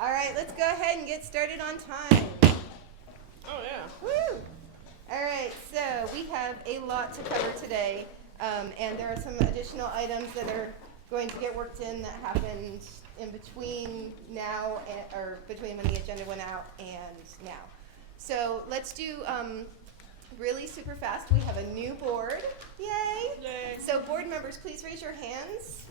All right, let's go ahead and get started on time. Oh, yeah. Woo! All right, so we have a lot to cover today, and there are some additional items that are going to get worked in that happened in between now or between when the agenda went out and now. So let's do really super fast. We have a new board. Yay! Yay. So board members, please raise your hands.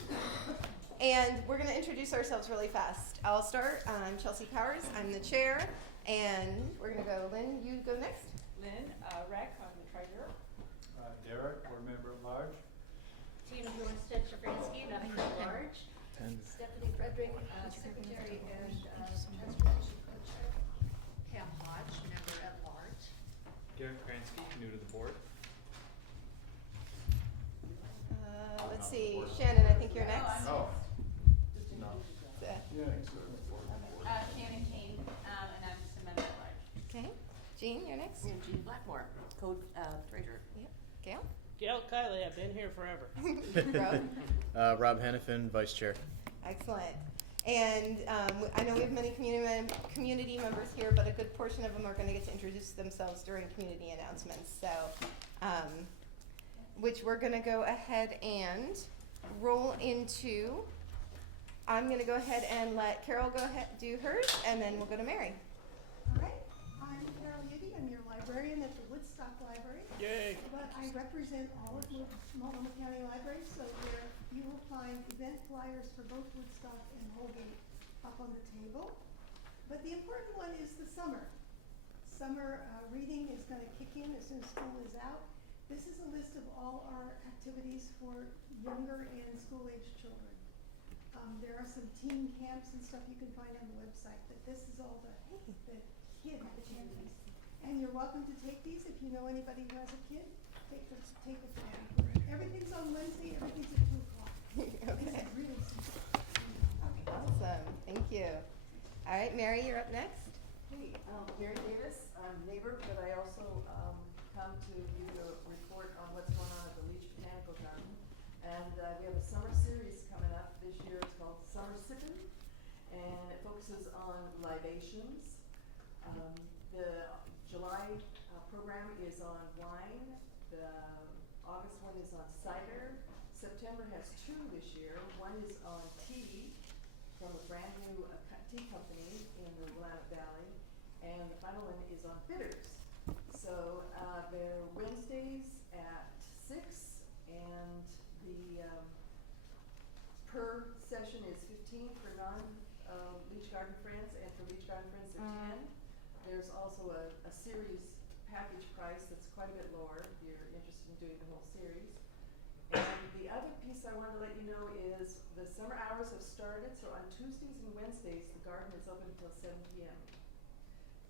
And we're going to introduce ourselves really fast. I'll start. I'm Chelsea Powers. I'm the chair. And we're going to go, Lynn, you go next. Lynn, Rec, I'm the treasurer. Derek, board member at large. Tina Bjornstedt-Shafransky, member at large. Stephanie Frederick, secretary and transportation co-chair. Pam Hodge, member at large. Garrett Kransky, new to the board. Let's see. Shannon, I think you're next. Oh. Shannon Kane, and I'm just a member at large. Okay. Jean, you're next. And Jean Blackmore, treasurer. Yep. Gail? Gail Kiley, I've been here forever. Rob? Rob Hannafin, vice chair. Excellent. And I know we have many community members here, but a good portion of them are going to get to introduce themselves during community announcements. So, which we're going to go ahead and roll into. I'm going to go ahead and let Carol go ahead do hers, and then we'll go to Mary. All right, I'm Carol Yiddy. I'm your librarian at the Woodstock Library. Yay. But I represent all of Multnomah County Libraries, so you will find event flyers for both Woodstock and Holgate up on the table. But the important one is the summer. Summer reading is going to kick in as soon as school is out. This is a list of all our activities for younger and school-aged children. There are some teen camps and stuff you can find on the website, but this is all the kid activities. And you're welcome to take these if you know anybody who has a kid. Take a plan. Everything's on Wednesday. Everything's at 2 o'clock. Okay. It's really simple. Awesome. Thank you. All right, Mary, you're up next. Hey, Mary Davis, I'm a neighbor, but I also come to give you a report on what's going on at the Leach Botanical Garden. And we have a summer series coming up this year. It's called Summer Sippin', and it focuses on libations. The July program is on wine. The August one is on cider. September has 2 this year. One is on tea from a brand new tea company in the Willamette Valley, and the final one is on bitters. So they're Wednesdays at 6, and the per session is 15 for non-Leach Garden Friends, and for Leach Garden Friends at 10. There's also a series package price that's quite a bit lower if you're interested in doing the whole series. And the other piece I wanted to let you know is the summer hours have started, so on Tuesdays and Wednesdays, the garden is open until 7 p.m.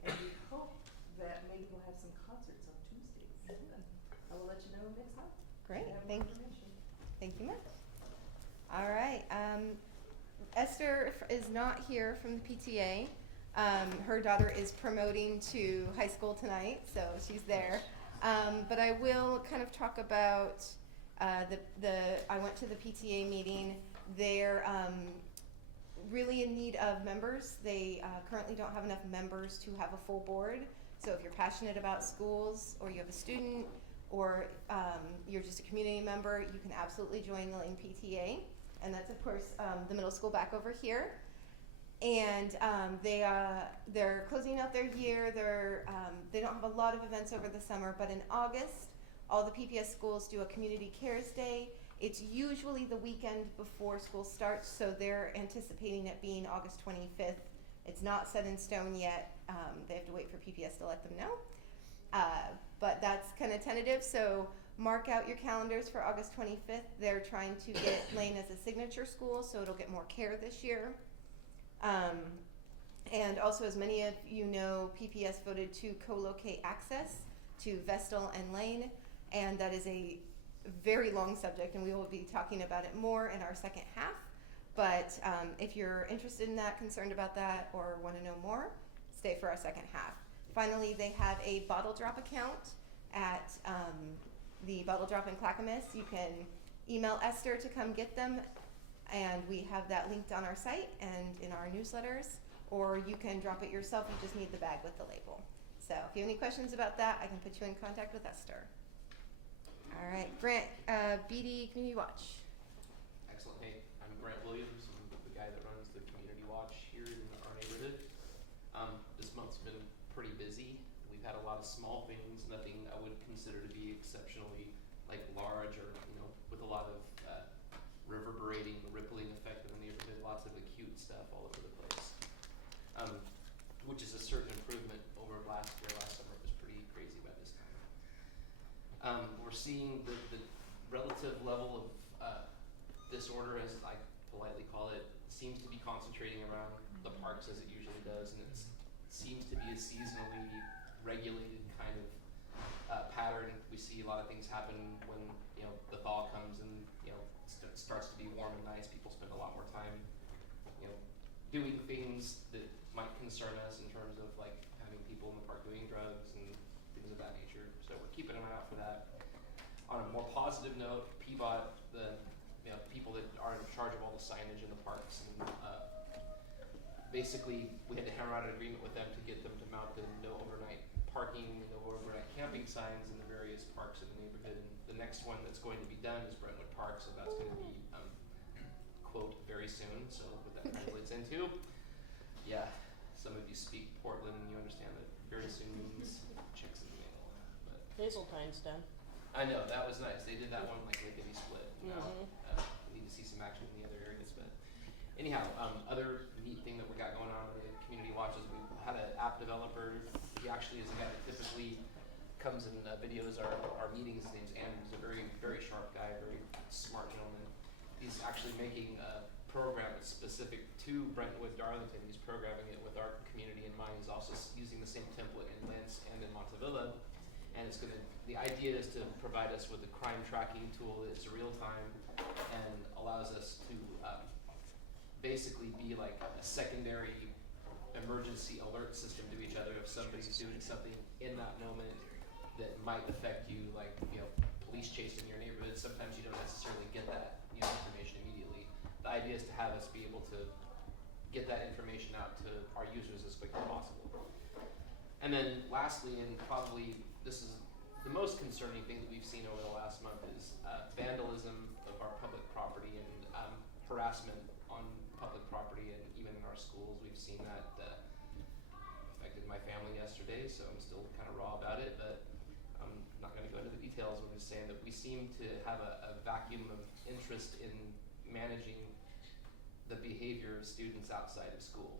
And we hope that maybe we'll have some concerts on Tuesdays. I will let you know next month. Great. I have Thank more you. information. Thank you much. All right. Esther is not here from the PTA. Her daughter is promoting to high school tonight, so she's there. But I will kind of talk about I went to the PTA meeting. They're really in need of members. They currently don't have enough members to have a full board. So if you're passionate about schools, or you have a student, or you're just a community member, you can absolutely join the Lane PTA. And that's, of course, the middle school back over here. And they're closing out their year. They don't have a lot of events over the summer, but in August, all the PPS schools do a Community Cares Day. It's usually the weekend before school starts, so they're anticipating it being August 25th. It's not set in stone yet. They have to wait for PPS to let them know. But that's kind of tentative, so mark out your calendars for August 25th. They're trying to get Lane as a signature school, so it'll get more care this year. And also, as many of you know, PPS voted to co-locate access to Vestal and Lane, and that is a very long subject, and we will be talking about it more in our second half. But if you're interested in that, concerned about that, or want to know more, stay for our second half. Finally, they have a bottle drop account at the Bottle Drop in Clackamas. You can email Esther to come get them, and we have that linked on our site and in our newsletters. or you can drop it yourself. You just need the bag with the label. So if you have any questions about that, I can put you in contact with Esther. All right, Brent, BD Community Watch. Excellent. Hey, I'm Brent Williams. I'm the guy that runs the community watch here in our neighborhood. This month's been pretty busy. We've had a lot of small things, nothing I would consider to be exceptionally like large or, with a lot of reverberating, rippling effect in the neighborhood. Lots of acute stuff all over the place, which is a certain improvement over last year. Last summer it was pretty crazy by this time. We're seeing the relative level of disorder, as I politely call it, seems to be concentrating around the parks as it usually does, and it seems to be a seasonally regulated kind of pattern. We see a lot of things happen when the thaw comes and starts to be warm and nice. People spend a lot more time doing things that might concern us in terms of like having people in the park doing drugs and things of that nature. So we're keeping an eye out for that. On a more positive note, PBOT, the people that are in charge of all the signage in the parks, and basically we had to hammer out an agreement with them to get them to mount the no overnight parking and no overnight camping signs in the various parks in the neighborhood. And the next one that's going to be done is Brentwood Park, so that's going to be quote very soon. So what that translates into, yeah, some of you speak Portland and you understand that very soon means checks in the mail. But Hazeltine's done. I know, that was nice. They did that one like lickety split. Mhm. We need to see some action in the other areas. But anyhow, other neat thing that we got going on in the community watches, we had an app developer. He actually is a guy that typically comes and videos our meetings. His name's Andrew. He's a very, very sharp guy, very smart gentleman. He's actually making a program that's specific to Brentwood Darlington. He's programming it with our community in mind. He's also using the same template in Lance and in Montevilla. And the idea is to provide us with a crime tracking tool that's real time and allows us to basically be like a secondary emergency alert system to each other if somebody's doing something in that moment that might affect you, like police chase in your neighborhood. Sometimes you don't necessarily get that information immediately. The idea is to have us be able to get that information out to our users as quick as possible. And then lastly, and probably this is the most concerning thing that we've seen over the last month, is vandalism of our public property and harassment on public property, and even in our schools. We've seen that affected my family yesterday, so I'm still kind of raw about it, but I'm not going to go into the details. I'm just saying that we seem to have a vacuum of interest in managing the behavior of students outside of school,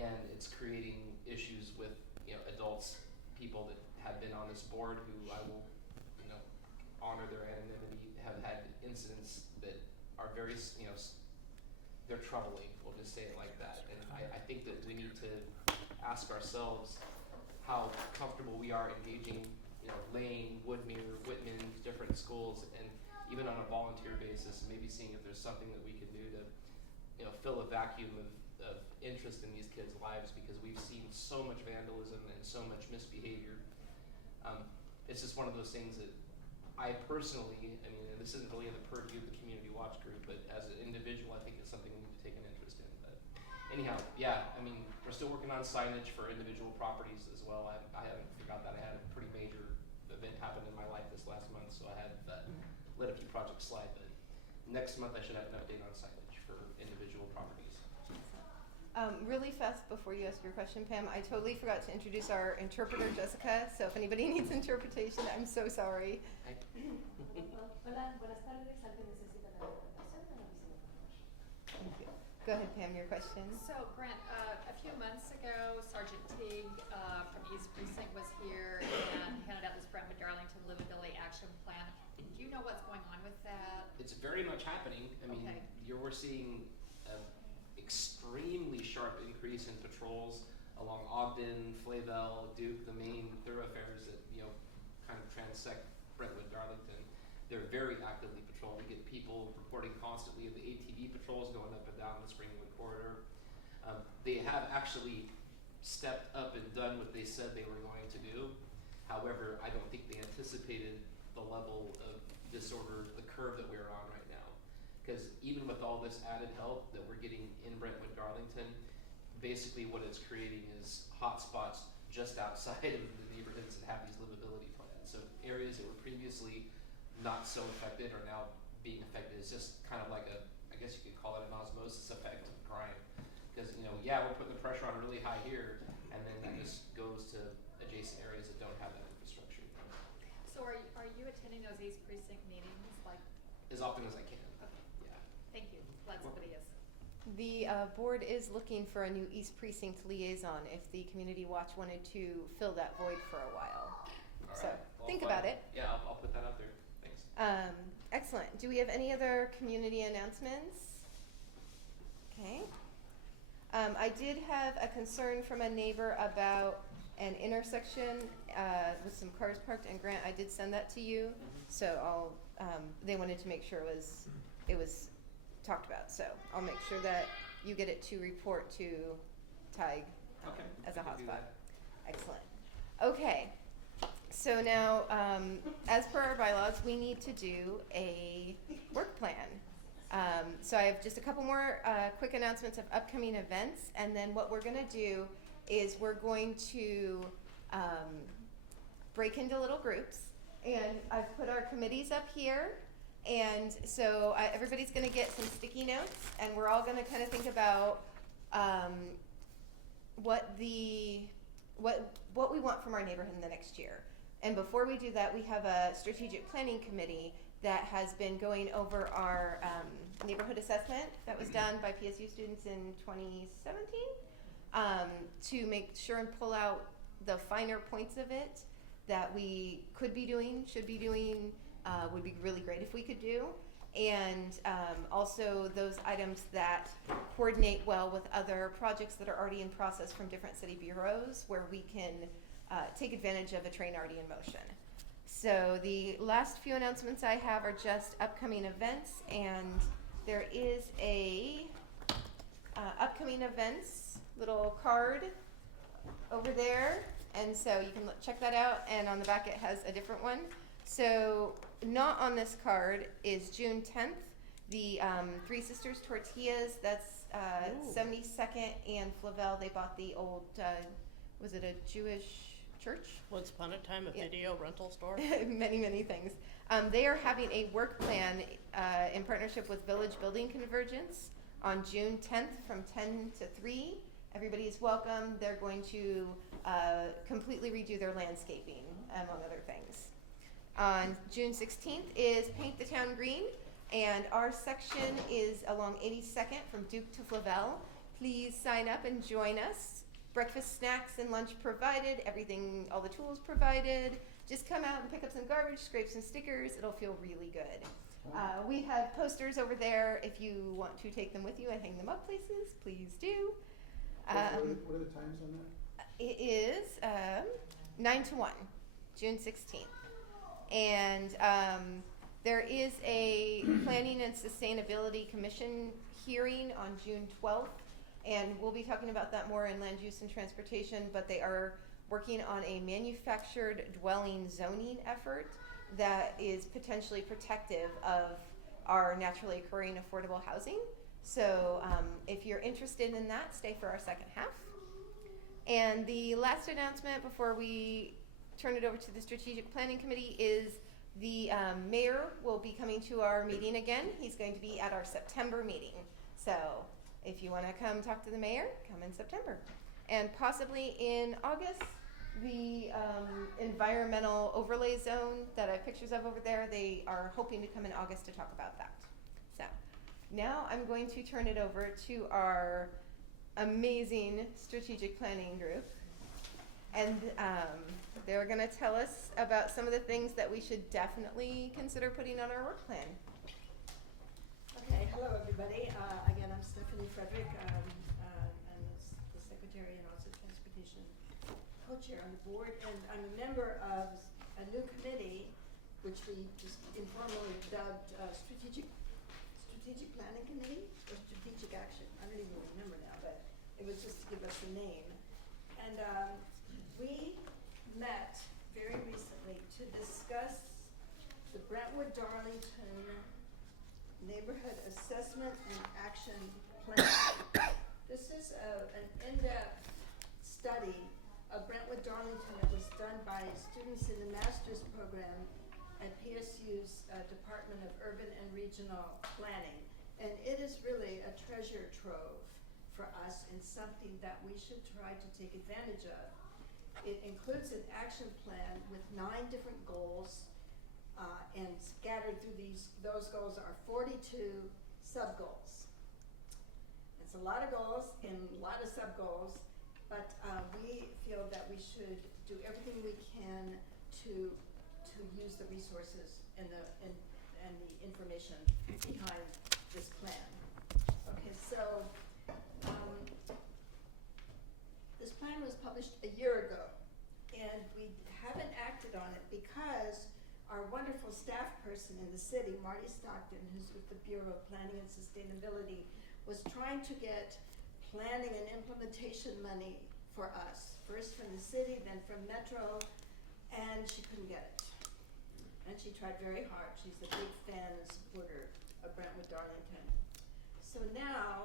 and it's creating issues with adults, people that have been on this board who I will honor their anonymity, have had incidents that are very they're troubling. We'll just say it like that. And I think that we need to ask ourselves how comfortable we are engaging Lane, Woodmere, Whitman, different schools, and even on a volunteer basis, maybe seeing if there's something that we can do to fill a vacuum of interest in these kids' lives, because we've seen so much vandalism and so much misbehavior. It's just one of those things that I personally, and this isn't really in the purview of the community watch group, but as an individual, I think it's something we need to take an interest in. But anyhow, yeah, we're still working on signage for individual properties as well. I haven't forgot that. I had a pretty major event happen in my life this last month, so I had let a few projects slide. But next month I should have an update on signage for individual properties. Really fast before you ask your question, Pam, I totally forgot to introduce our interpreter, Jessica, so if anybody needs interpretation, I'm so sorry. Hola, buenas tardes. ¿Alguien necesita la interpretación? Me avisen, por favor. Thank you. Go ahead, Pam, your question. So, Brent, a few months ago, Sergeant Teague from East Precinct was here and handed out this Brentwood Darlington Livability Action Plan. Do you know what's going on with that? It's very much happening. Okay. We're seeing an extremely sharp increase in patrols along Ogden, Flavel, Duke, the main thoroughfares that kind of transect Brentwood Darlington. They're very actively patrolled. We get people reporting constantly of the ATV patrols going up and down the Springwood corridor. They have actually stepped up and done what they said they were going to do. However, I don't think they anticipated the level of disorder, the curve that we're on right now. Because even with all this added help that we're getting in Brentwood Darlington, basically what it's creating is hotspots just outside of the neighborhoods that have these livability plans. So areas that were previously not so affected are now being affected. It's just kind of like I guess you could call it an osmosis effect of crime. Because, yeah, we're putting the pressure on really high here, and then that just goes to adjacent areas that don't have that infrastructure. So are you attending those East Precinct meetings, like, As often as I can. okay, Yeah. thank you, glad somebody is. The board is looking for a new East Precinct liaison if the Community Watch wanted to fill that void for a while. All So right. Well, think fine. about it. Yeah, I'll put that out there. Thanks. Excellent. Do we have any other community announcements? Okay. I did have a concern from a neighbor about an intersection with some cars parked, and Grant, I did send that to you. So they wanted to make sure it was talked about. So I'll make sure that you get it to report to TIG Okay. as a I can do hotspot. that. Excellent. Okay. So now, as per our bylaws, we need to do a work plan. So I have just a couple more quick announcements of upcoming events, and then what we're going to do is we're going to break into little groups, and I've put our committees up here, and so everybody's going to get some sticky notes, and we're all going to kind of think about what we want from our neighborhood in the next year. And before we do that, we have a strategic planning committee that has been going over our neighborhood assessment that was done by PSU students in 2017 to make sure and pull out the finer points of it that we could be doing, should be doing, would be really great if we could do. And also those items that coordinate well with other projects that are already in process from different city bureaus where we can take advantage of a train already in motion. So the last few announcements I have are just upcoming events, and there is a upcoming events little card over there, and so you can check that out, and on the back it has a different one. So not on this card is June 10th, the Three Sisters Tortillas, that's 72nd and Flavel. They bought the old, was it a Jewish church? Once upon a time, a Yeah. video rental store. many things. They are having a work plan in partnership with Village Building Convergence on June 10th from 10 to 3. Everybody is welcome. They're going to completely redo their landscaping, among other things. On June 16th is Paint the Town Green, and our section is along 82nd from Duke to Flavel. Please sign up and join us. Breakfast, snacks, and lunch provided. Everything, all the tools provided. Just come out and pick up some garbage, scrape some stickers. It'll feel really good. We have posters over there. If you want to take them with you and hang them up places, please do. What are the times on that? It is 9 to 1, June 16th. And there is a Planning and Sustainability Commission hearing on June 12th. And we'll be talking about that more in land use and transportation, but they are working on a manufactured dwelling zoning effort that is potentially protective of our naturally occurring affordable housing. So if you're interested in that, stay for our second half. And the last announcement before we turn it over to the Strategic Planning Committee is the mayor will be coming to our meeting again. He's going to be at our September meeting. So if you want to come talk to the mayor, come in September. And possibly in August, the environmental overlay zone that I have pictures of over there, they are hoping to come in August to talk about that. So now I'm going to turn it over to our amazing strategic planning group. And they're going to tell us about some of the things that we should definitely consider putting on our work plan. Okay, hello everybody. Again, I'm Stephanie Frederick. I'm the secretary and also transportation co-chair on the board, and I'm a member of a new committee, which we just informally dubbed Strategic Planning Committee or Strategic Action. I don't even remember now, but it was just to give us a name. And we met very recently to discuss the Brentwood Darlington Neighborhood Assessment and Action Plan. This is an in-depth study of Brentwood Darlington that was done by students in the master's program at PSU's Department of Urban and Regional Planning. And it is really a treasure trove for us and something that we should try to take advantage of. It includes an action plan with 9 different goals, and scattered through those goals are 42 sub-goals. It's a lot of goals and a lot of sub-goals, but we feel that we should do everything we can to use the resources and the information behind this plan. Okay, so this plan was published a year ago, and we haven't acted on it because our wonderful staff person in the city, Marty Stockton, who's with the Bureau of Planning and Sustainability, was trying to get planning and implementation money for us, first from the city, then from Metro, and she couldn't get it. And she tried very hard. She's a big fan and supporter of Brentwood Darlington. So now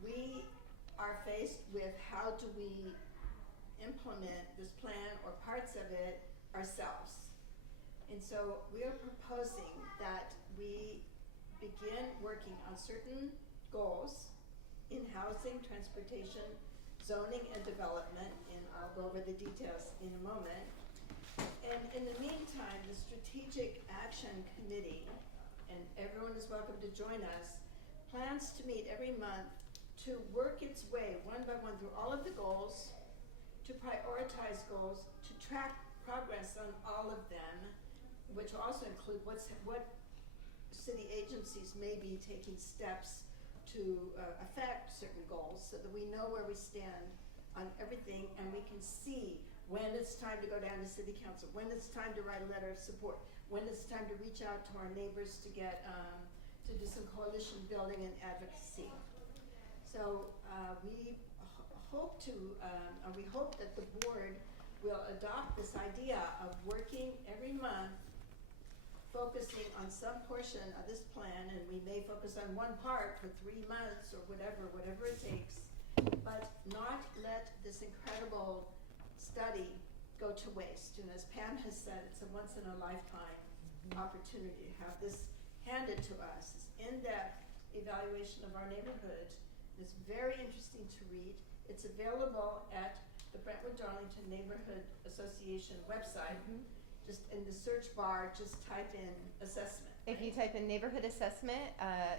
we are faced with how do we implement this plan or parts of it ourselves. And so we are proposing that we begin working on certain goals in housing, transportation, zoning, and development, and I'll go over the details in a moment. And in the meantime, the Strategic Action Committee, and everyone is welcome to join us, plans to meet every month to work its way one by one through all of the goals, to prioritize goals, to track progress on all of them, which also include what city agencies may be taking steps to affect certain goals so that we know where we stand on everything and we can see when it's time to go down to city council, when it's time to write a letter of support, when it's time to reach out to our neighbors to get to do some coalition building and advocacy. So we hope that the board will adopt this idea of working every month, focusing on some portion of this plan, and we may focus on one part for 3 months or whatever it takes, but not let this incredible study go to waste. And as Pam has said, it's a once in a lifetime opportunity to have this handed to us, this in-depth evaluation of our neighborhood. It's very interesting to read. It's available at the Brentwood Darlington Neighborhood Association website. Just in the search bar, just type in assessment. If you type in neighborhood assessment,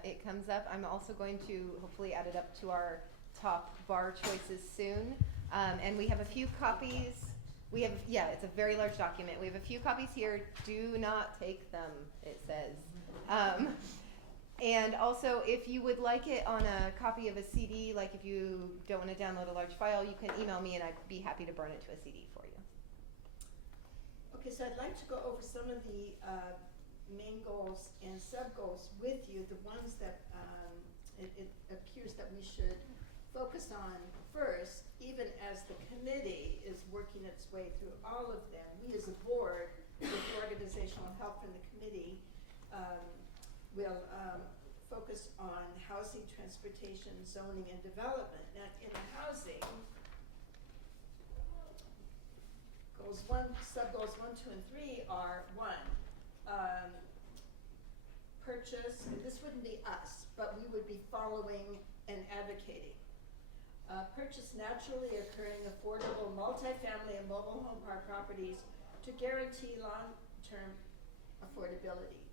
it comes up. I'm also going to hopefully add it up to our top bar choices soon. And we have a few copies. It's a very large document. We have a few copies here. Do not take them, it says. And also, if you would like it on a copy of a CD, like if you don't want to download a large file, you can email me and I'd be happy to burn it to a CD for you. Okay, so I'd like to go over some of the main goals and sub-goals with you, the ones that it appears that we should focus on first, even as the committee is working its way through all of them. We as a board, with organizational help from the committee, will focus on housing, transportation, zoning, and development. Now, in housing, sub-goals 1, 2, and 3 are 1, purchase, and this wouldn't be us, but we would be following and advocating. Purchase naturally occurring affordable multifamily and mobile home park properties to guarantee long-term affordability.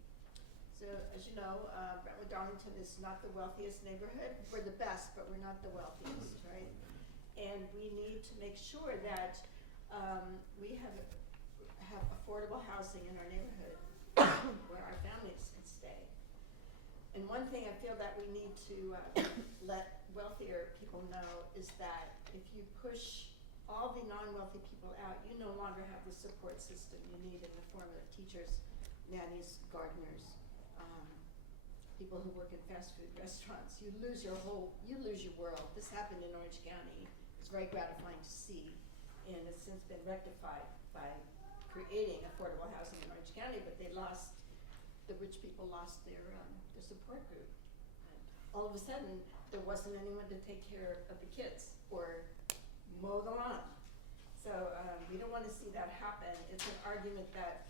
So as you know, Brentwood Darlington is not the wealthiest neighborhood. We're the best, but we're not the wealthiest, right? And we need to make sure that we have affordable housing in our neighborhood where our families can stay. And one thing I feel that we need to let wealthier people know is that if you push all the non-wealthy people out, you no longer have the support system you need in the form of teachers, nannies, gardeners, people who work in fast food restaurants. You lose your world. This happened in Orange County. It's very gratifying to see, and it's since been rectified by creating affordable housing in Orange County, but the rich people lost their support group. all of a sudden, there wasn't anyone to take care of the kids or mow the lawn. So, we don't wanna see that happen. It's an argument that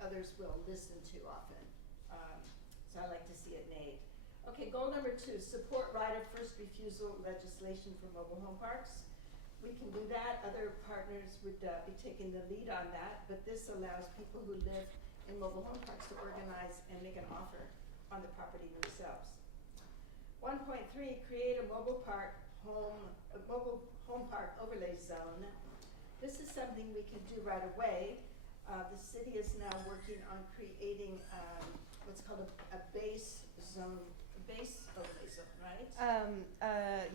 others will listen to often. So I like to see it made. Okay, goal number 2, support right of first refusal legislation for mobile home parks. We can do that. Other partners would be taking the lead on that, but this allows people who live in mobile home parks to organize and make an offer on the property themselves. 1.3, create a mobile home park overlay zone. This is something we can do right away. The city is now working on creating what's called a base overlay zone, right?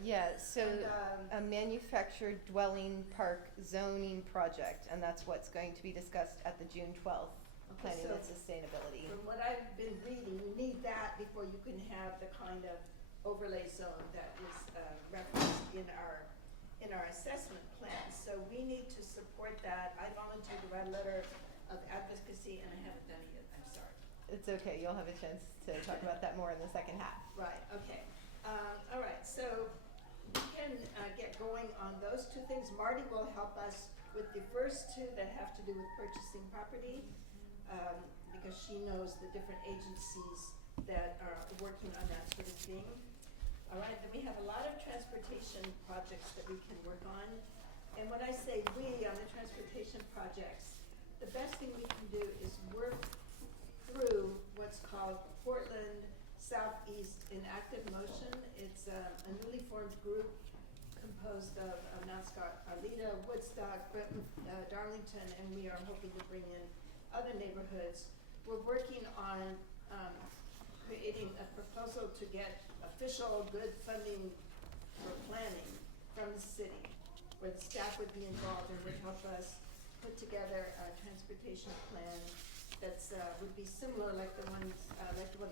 Yeah, so And, a manufactured dwelling park zoning project, and that's what's going to be discussed at the June 12th Okay, Planning so and Sustainability. From what I've been reading, you need that before you can have the kind of overlay zone that is referenced in our assessment plan. So we need to support that. I volunteered to write a letter of advocacy and I haven't done it yet, I'm sorry. It's okay, you'll have a chance to talk about that more in the second half. Right, okay. All right, so we can get going on those 2 things. Marty will help us with the first 2 that have to do with purchasing property, because she knows the different agencies that are working on that sort of thing. All right, then we have a lot of transportation projects that we can work on. And when I say we on the transportation projects, the best thing we can do is work through what's called Portland Southeast in Active Motion. It's a newly formed group composed of Mount Scott, Arleta, Woodstock, Brentwood, Darlington, and we are hoping to bring in other neighborhoods. We're working on creating a proposal to get official good funding for planning from the city, where the staff would be involved and would help us put together a transportation plan that's would be similar like the one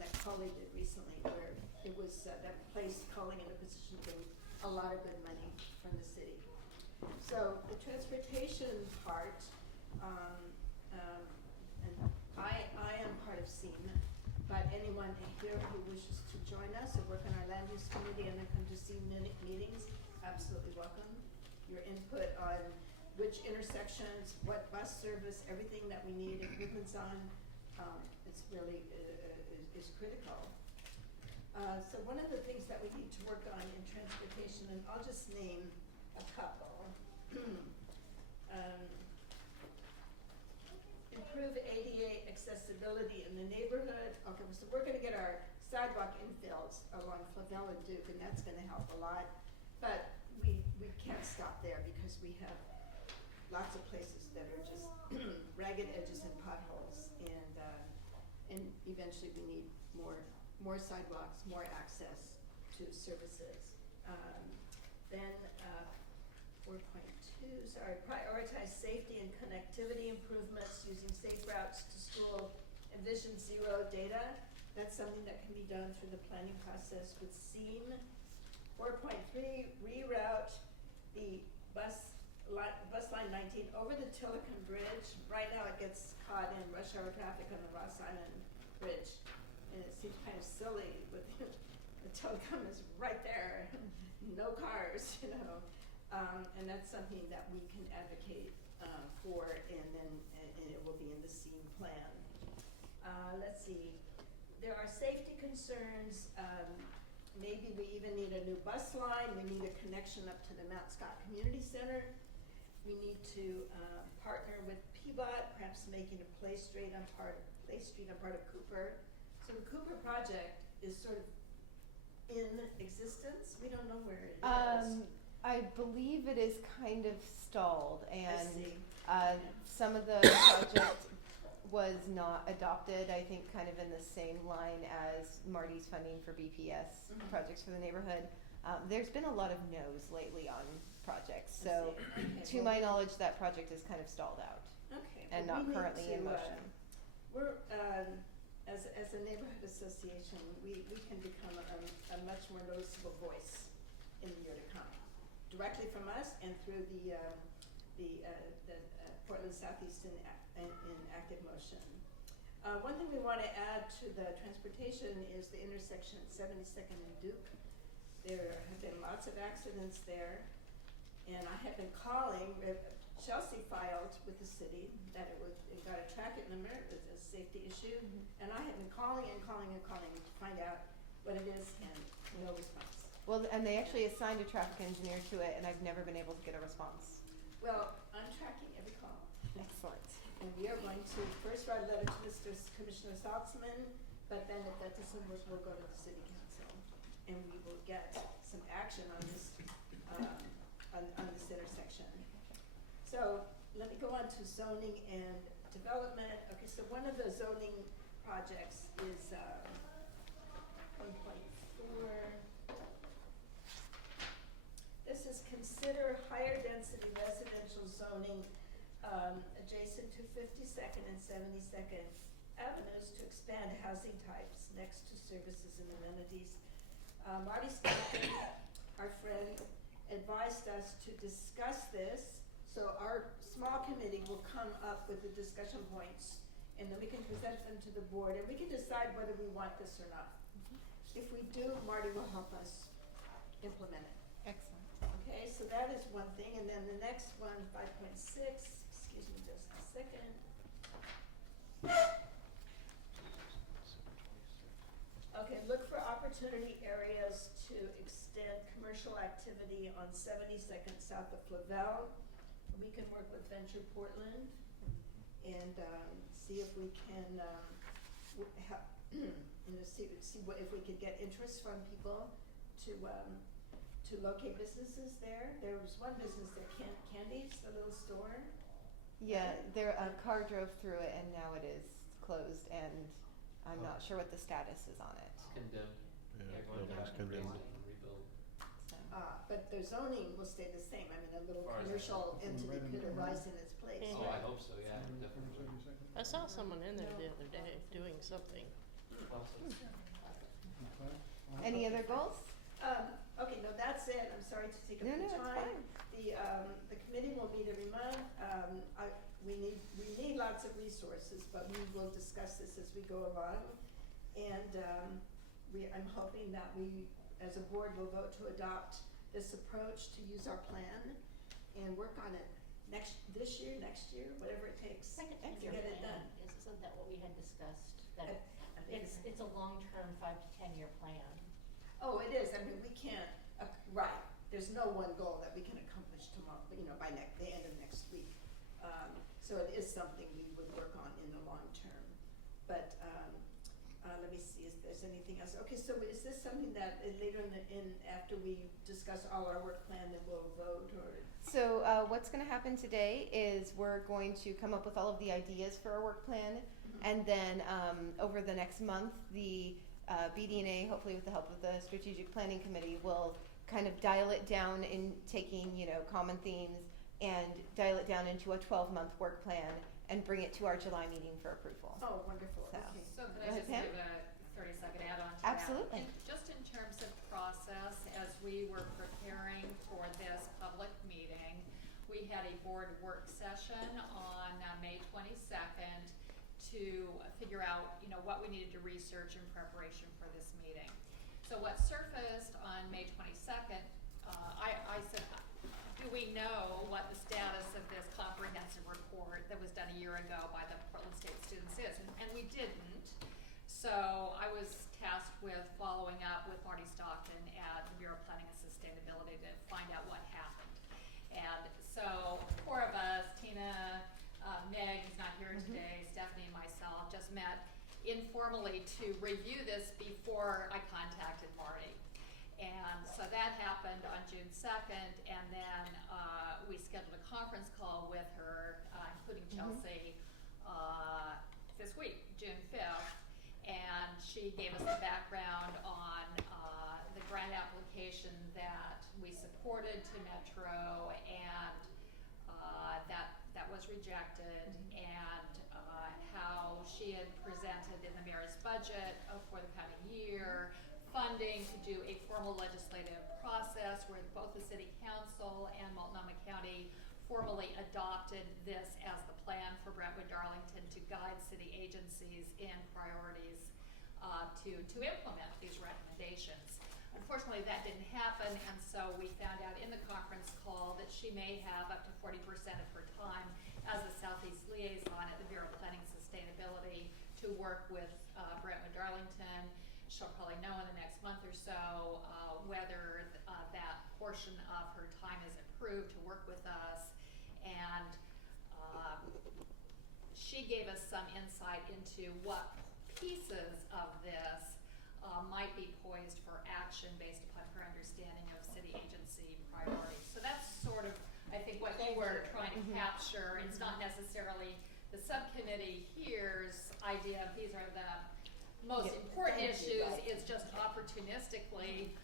that Colley did recently, where it was that placed Colley in a position to get a lot of good money from the city. So the transportation part, and I am part of SEAM, but anyone here who wishes to join us or work on our land use committee and then come to SEAM meetings, absolutely welcome. Your input on which intersections, what bus service, everything that we need improvements on, it's really is critical. So one of the things that we need to work on in transportation, and I'll just name a couple. Improve ADA accessibility in the neighborhood. Okay, so we're gonna get our sidewalk infills along Flavelle and Duke, and that's gonna help a lot. But we can't stop there because we have lots of places that are just ragged edges and potholes, and eventually we need more sidewalks, more access to services. Then 4.2, sorry, prioritize safety and connectivity improvements using safe routes to school and Vision Zero data. That's something that can be done through the planning process with SEAM. 4.3, reroute the bus line 19 over the Tillicum Bridge. Right now it gets caught in rush hour traffic on the Ross Island Bridge, and it seems kind of silly with the Tillicum is right there, no cars, you know. And that's something that we can advocate for, and it will be in the SEAM plan. Let's see, there are safety concerns. Maybe we even need a new bus line. We need a connection up to the Mount Scott Community Center. We need to partner with PBOT, perhaps making a play street on part of Cooper. So the Cooper project is sort of in existence. We don't know where it is. I believe it is kind of stalled, and I see. some of the project was not adopted, I think kind of in the same line as Marty's funding for BPS projects for the neighborhood. There's been a lot of no's lately on projects, so to my knowledge that project is kind of stalled out and well, not currently in motion. We're, as a neighborhood association, we can become a much more noticeable voice in the year to come, directly from us and through the Portland Southeast in Active Motion. One thing we want to add to the transportation is the intersection at 72nd and Duke. There have been lots of accidents there, and I have been calling. Chelsea filed with the city that it got a traffic number, it was a safety issue, and I have been calling and calling and calling to find out what it is, and no response. Well, and they actually assigned a traffic engineer to it, and I've never been able to get a response. Well, I'm tracking every call. Excellent. And we are going to first write a letter to Mr. Commissioner Saltzman, but then if that doesn't work, we'll go to the city council, and we will get some action on this, on this intersection. So let me go on to zoning and development. Okay, so one of the zoning projects is 1.4. This is consider higher density residential zoning adjacent to 52nd and 72nd Avenues to expand housing types next to services and amenities. Marty Stockton, our friend, advised us to discuss this. So our small committee will come up with the discussion points, and then we can present them to the board, and we can decide whether we want this or not. If we do, Marty will help us implement it. Excellent. Okay, so that is one thing, and then the next one, 5.6, excuse me just a second. Okay, look for opportunity areas to extend commercial activity on 72nd south of Flavel. We can work with Venture Portland and see if we can see what if we could get interest from people to locate businesses there. There was one business there, Candy's, a little store. Yeah, a car drove through it, and now it is closed, and I'm not sure what the status is on it. It's condemned. Yeah, They're going to have to raise condemned. it and rebuild. So. But the zoning will stay the same. I mean, a little As far as I commercial know. entity Right in could the arise in its place. Mhm. Oh, I hope so, yeah, definitely. I saw someone in there the other day doing something. Well, so it's- Any other goals? Okay, no, that's it. I'm sorry to take up No, your it's time. fine. The committee will meet every month. We need lots of resources, but we will discuss this as we go along. And I'm hoping that we, as a board, will vote to adopt this approach to use our plan and work on it this year, next year, whatever it takes to Second get year it plan, done. isn't that what we had discussed? That I think it's a long-term 5 to 10 year plan. Oh, it is. I mean, we can't, right, there's no one goal that we can accomplish tomorrow, by the end of next week. So it is something we would work on in the long term. But let me see if there's anything else. Okay, so is this something that later after we discuss all our work plan, that we'll vote or? So what's going to happen today is we're going to come up with all of the ideas for our work plan, and then over the next month, the BD&A, hopefully with the help of the Strategic Planning Committee, will kind of dial it down in taking, common themes and dial it down into a 12-month work plan and bring it to our July meeting for approval. Oh, wonderful. So. Okay. So Go could I ahead, just Pam. give a 30-second add-on to Absolutely. that? Just in terms of process, as we were preparing for this public meeting, we had a board work session on May 22nd to figure out, what we needed to research in preparation for this meeting. So what surfaced on May 22nd, I said, do we know what the status of this comprehensive report that was done a year ago by the Portland State students is? And we didn't. So I was tasked with following up with Marty Stockton at the Bureau of Planning and Sustainability to find out what happened. And so 4 of us, Tina, Meg, who's not here today, Stephanie and myself, just met informally to review this before I contacted Marty. And so that happened on June 2nd, and then we scheduled a conference call with her, including Chelsea, this week, June 5th. And she gave us the background on the grant application that we supported to Metro, and that was rejected, and how she had presented in the mayor's budget for the coming year funding to do a formal legislative process where both the city council and Multnomah County formally adopted this as the plan for Brentwood Darlington to guide city agencies in priorities to implement these recommendations. Unfortunately, that didn't happen, and so we found out in the conference call that she may have up to 40% of her time as a Southeast liaison at the Bureau of Planning and Sustainability to work with Brentwood Darlington. She'll probably know in the next month or so whether that portion of her time is approved to work with us. And she gave us some insight into what pieces of this might be poised for action based upon her understanding of city agency priorities. So that's sort of, I think, what you were trying to capture. It's not necessarily the subcommittee here's idea of these are the most important issues. It's just opportunistically,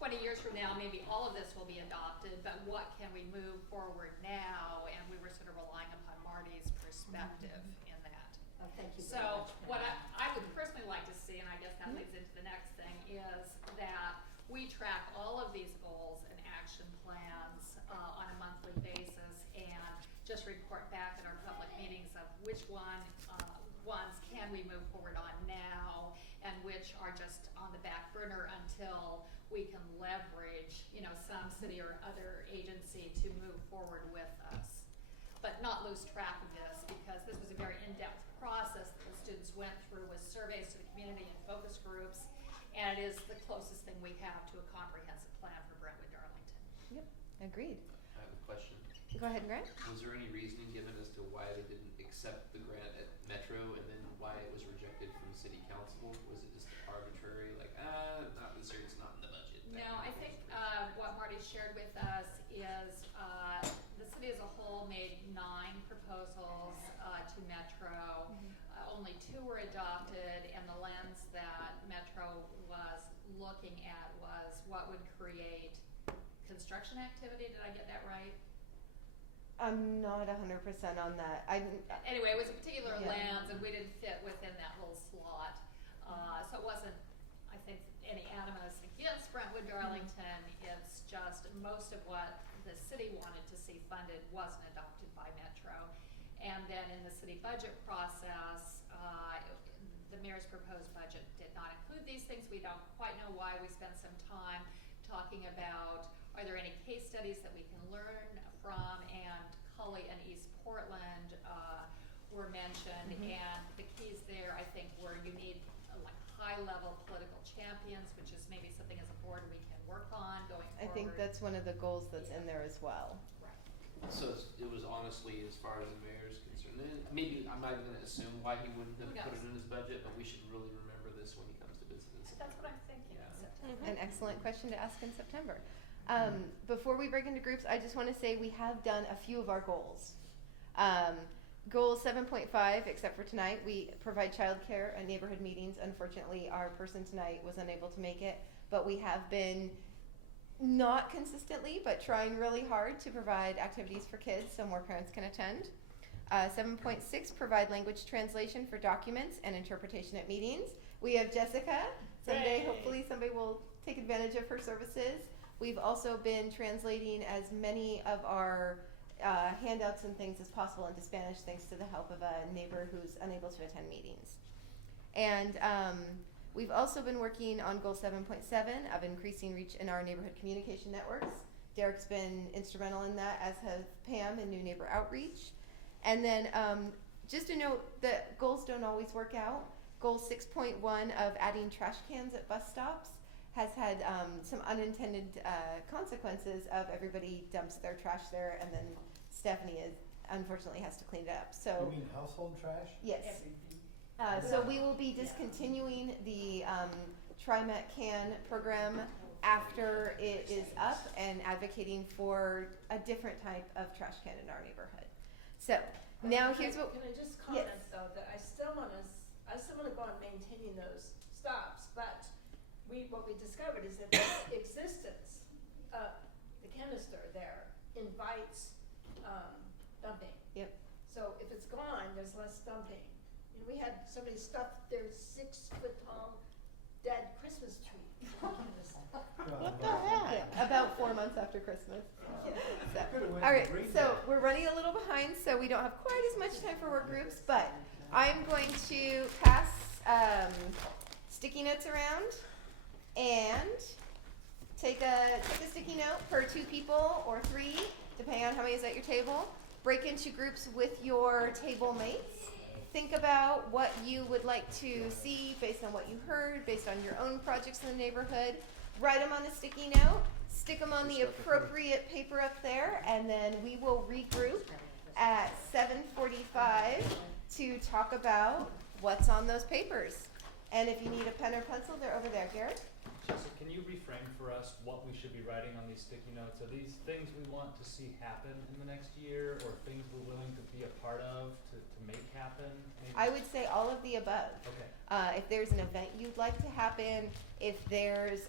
20 years from now, maybe all of this will be adopted, but what can we move forward now? And we were sort of relying upon Marty's perspective in that. Oh, thank you very So much. what I would personally like to see, and I guess that leads into the next thing, is that we track all of these goals and action plans on a monthly basis and just report back at our public meetings of which ones can we move forward on now and which are just on the back burner until we can leverage, some city or other agency to move forward with us. But not lose track of this, because this was a very in-depth process that the students went through with surveys to the community and focus groups, and it is the closest thing we have to a comprehensive plan for Brentwood Darlington. Yep, agreed. I have a question. Go ahead, Grant. Was there any reasoning given as to why they didn't accept the grant at Metro and then why it was rejected from City Council? Was it just arbitrary, like, not this year, it's not in the budget? No, I think what Marty shared with us is the city as a whole made 9 proposals to Metro. Only 2 were adopted, and the lens that Metro was looking at was what would create construction activity. Did I get that right? I'm not 100% on that. Anyway, it was a particular Yeah. lens, and we didn't fit within that little slot. So it wasn't, I think, any animus against Brentwood Darlington. It's just most of what the city wanted to see funded wasn't adopted by Metro. And then in the city budget process, the mayor's proposed budget did not include these things. We don't quite know why. We spent some time talking about, are there any case studies that we can learn from, and Cully and East Portland were mentioned, and the keys there, I think, were you need high-level political champions, which is maybe something as a board we can work on going forward. I think that's one of the goals that's in there as well. Right. So it was honestly, as far as the mayor's concerned, and maybe I'm not even going to assume why he wouldn't have put it in his budget, but we should really remember this when he comes to visit in September. That's what I'm thinking. Yeah. An excellent question to ask in September. Before we break into groups, I just want to say we have done a few of our goals. Goal 7.5, except for tonight, we provide childcare at neighborhood meetings. Unfortunately, our person tonight was unable to make it, but we have been not consistently, but trying really hard to provide activities for kids so more parents can attend. 7.6, provide language translation for documents and interpretation at meetings. We have Jessica. Someday, hopefully, somebody will take advantage of her services. We've also been translating as many of our handouts and things as possible into Spanish, thanks to the help of a neighbor who's unable to attend meetings. And we've also been working on goal 7.7 of increasing reach in our neighborhood communication networks. Derek's been instrumental in that, as has Pam in New Neighbor Outreach. And then just to note that goals don't always work out. Goal 6.1 of adding trash cans at bus stops has had some unintended consequences of everybody dumps their trash there, and then Stephanie unfortunately has to clean it up. So You mean household trash? yes. So we will be discontinuing the TriMet can program after it is up and advocating for a different type of trash can in our neighborhood. So now here's what. Can I just comment though, that I still wanna go on maintaining those stops, but what we discovered is that the existence of the canister there invites dumping. Yep. So if it's gone, there's less dumping. We had somebody stuff their 6-foot tall dead Christmas tree in the canister. What the heck? About 4 months after Christmas. So, Could've went all right, green so day. we're running a little behind, so we don't have quite as much time for work groups, but I'm going to pass sticky notes around and take a sticky note per 2 people or 3, depending on how many is at your table. Break into groups with your table mates. Think about what you would like to see based on what you heard, based on your own projects in the neighborhood. Write them on a sticky note, stick them on the appropriate paper up there, and then we will regroup at 7:45 to talk about what's on those papers. And if you need a pen or pencil, they're over there. Garrett? Jessica, can you reframe for us what we should be writing on these sticky notes? Are these things we want to see happen in the next year, or things we're willing to be a part of to make happen? Maybe? I would say all of the above. Okay. If there's an event you'd like to happen, if there's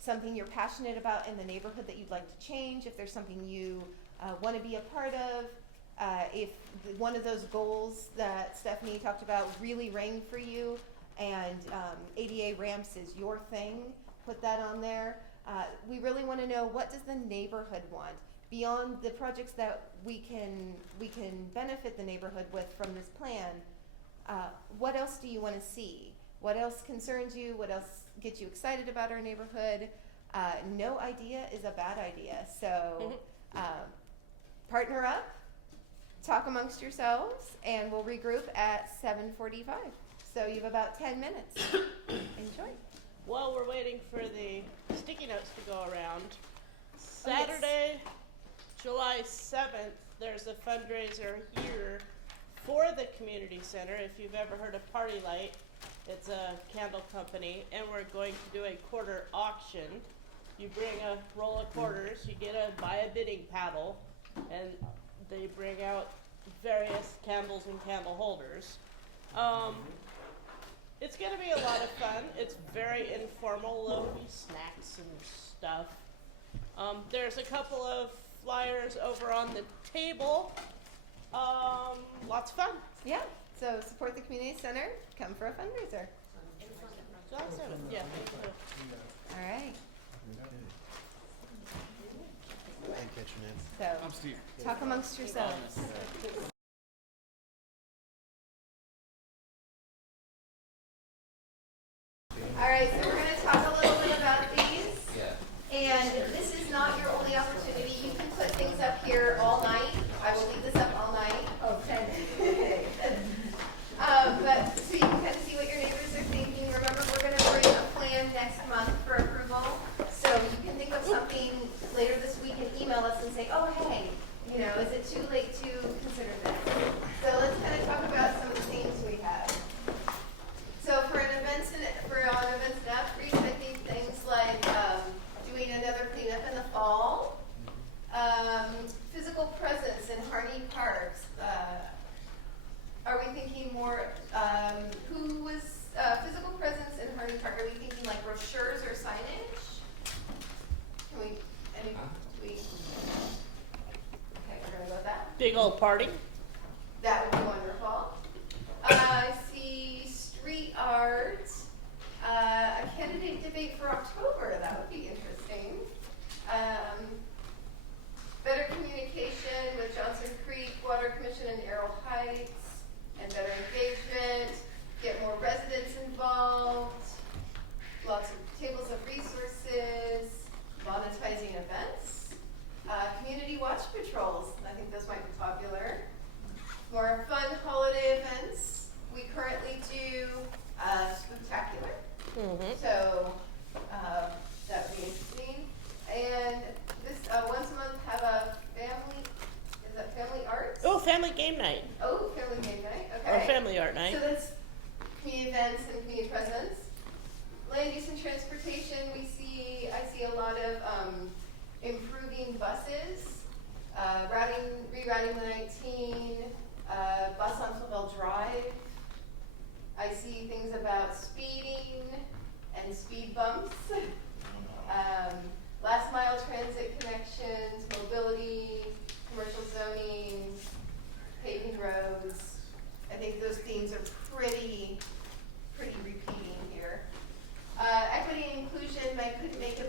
something you're passionate about in the neighborhood that you'd like to change, if there's something you want to be a part of, if one of those goals that Stephanie talked about really rang for you, and ADA ramps is your thing, put that on there. We really want to know, what does the neighborhood want? Beyond the projects that we can benefit the neighborhood with from this plan, what else do you want to see? What else concerns you? What else gets you excited about our neighborhood? No idea is a bad idea. So partner up, talk amongst yourselves, and we'll regroup at 7:45. So you have about 10 minutes. Enjoy. While we're waiting for the sticky notes to go around, Oh, yes. Saturday, July 7th, there's a fundraiser here for the community center. If you've ever heard of Party Light, it's a candle company, and we're going to do a quarter auction. You bring a roll of quarters, you get buy a bidding paddle, and they bring out various candles and candle holders. It's gonna be a lot of fun. It's very informal. There'll be snacks and stuff. There's a couple of flyers over on the table. Lots of fun. Yeah. So support the community center. Come for a fundraiser. July 7th. Yeah. All right. I didn't catch your name. So I'm Steve. talk amongst yourselves. All right, so we're going to talk a little bit about these. Yeah. And this is not your only opportunity. You can put things up here all night. I will leave this up all night. Okay. But so you can kind of see what your neighbors are thinking. Remember, we're going to bring a plan next month for approval. So you can think of something later this week and email us and say, oh, hey, is it too late to consider this? So let's kind of talk about some of the themes we have. So for events and outreach, I think things like doing another cleanup in the fall, physical presence in Harney Parks. Are we thinking more, who was physical presence in Harney Park? Are we thinking like brochures or signage? Can we, okay, we're gonna go with that. Big old party. That would be wonderful. I see street art, a candidate debate for October. That would be interesting. Better communication with Johnson Creek Water Commission and Arrow Heights, and better engagement. Get more residents involved. Lots of tables of resources. Monetizing events. Community watch patrols. I think those might be popular. More fun holiday events. We currently do spectacular. So that would be interesting. And this once a month have a family. Is that family arts? Oh, family game night. Oh, family game night. Okay. Or family art night. So that's community events and community presence. Land use and transportation. I see a lot of improving buses. Rerouting the 19. Bus on Football Drive. I see things about speeding and speed bumps. Last mile transit connections, mobility, commercial zoning, paving roads. I think those themes are pretty repeating here. Equity and inclusion, I couldn't make a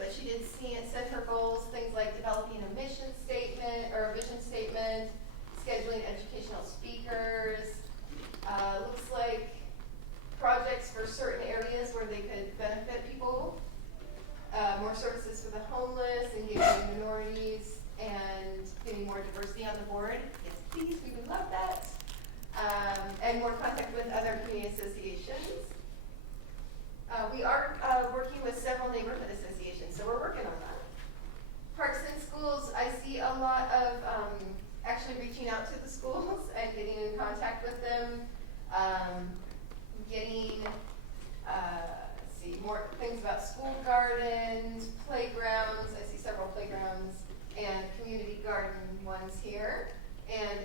actually reaching out to the schools and getting in contact with them, getting, let's see, more things about school gardens, playgrounds. I see several playgrounds and community garden ones here, and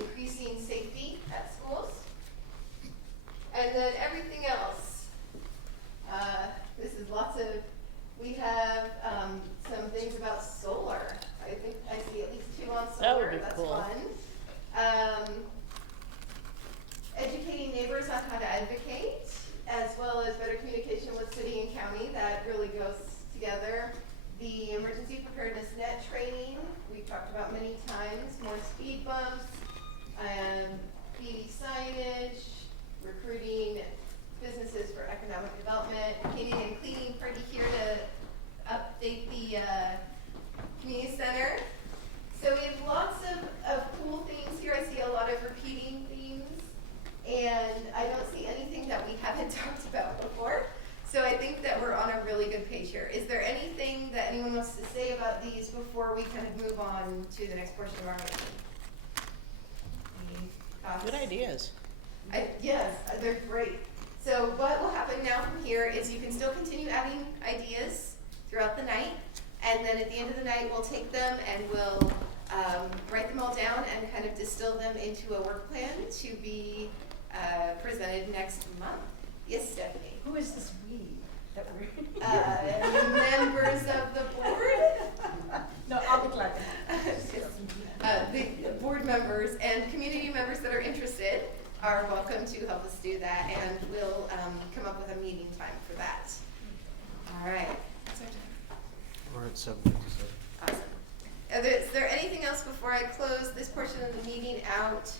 increasing safety at schools. And then everything else. This is lots of, we have some things about solar. I think I see at least 2 on solar. That would be That's cool. fun. Educating neighbors on how to advocate, as well as better communication with city and county. That really goes together. The emergency preparedness net training, we've talked about many times. More speed bumps, PD signage, recruiting businesses for economic development, cleaning and cleaning party here to update the community center. So we have lots of cool things here. I see a lot of repeating themes, and I don't see anything that we haven't talked about before. So I think that we're on a really good page here. Is there anything that anyone wants to say about these before we kind of move on to the next portion of our meeting? Any thoughts? Good ideas. Yes, they're great. So what will happen now from here is you can still continue adding ideas throughout the night, and then at the end of the night we'll take them and we'll write them all down and kind of distill them into a work plan to be presented next month. Yes, Stephanie? Who is this we that we're? Members of the board. No, I'll be glad to help. The board members and community members that are interested are welcome to help us do that, and we'll come up with a meeting time for that. All right. What's our time? We're at 7:57. Awesome. Is there anything else before I close this portion of the meeting out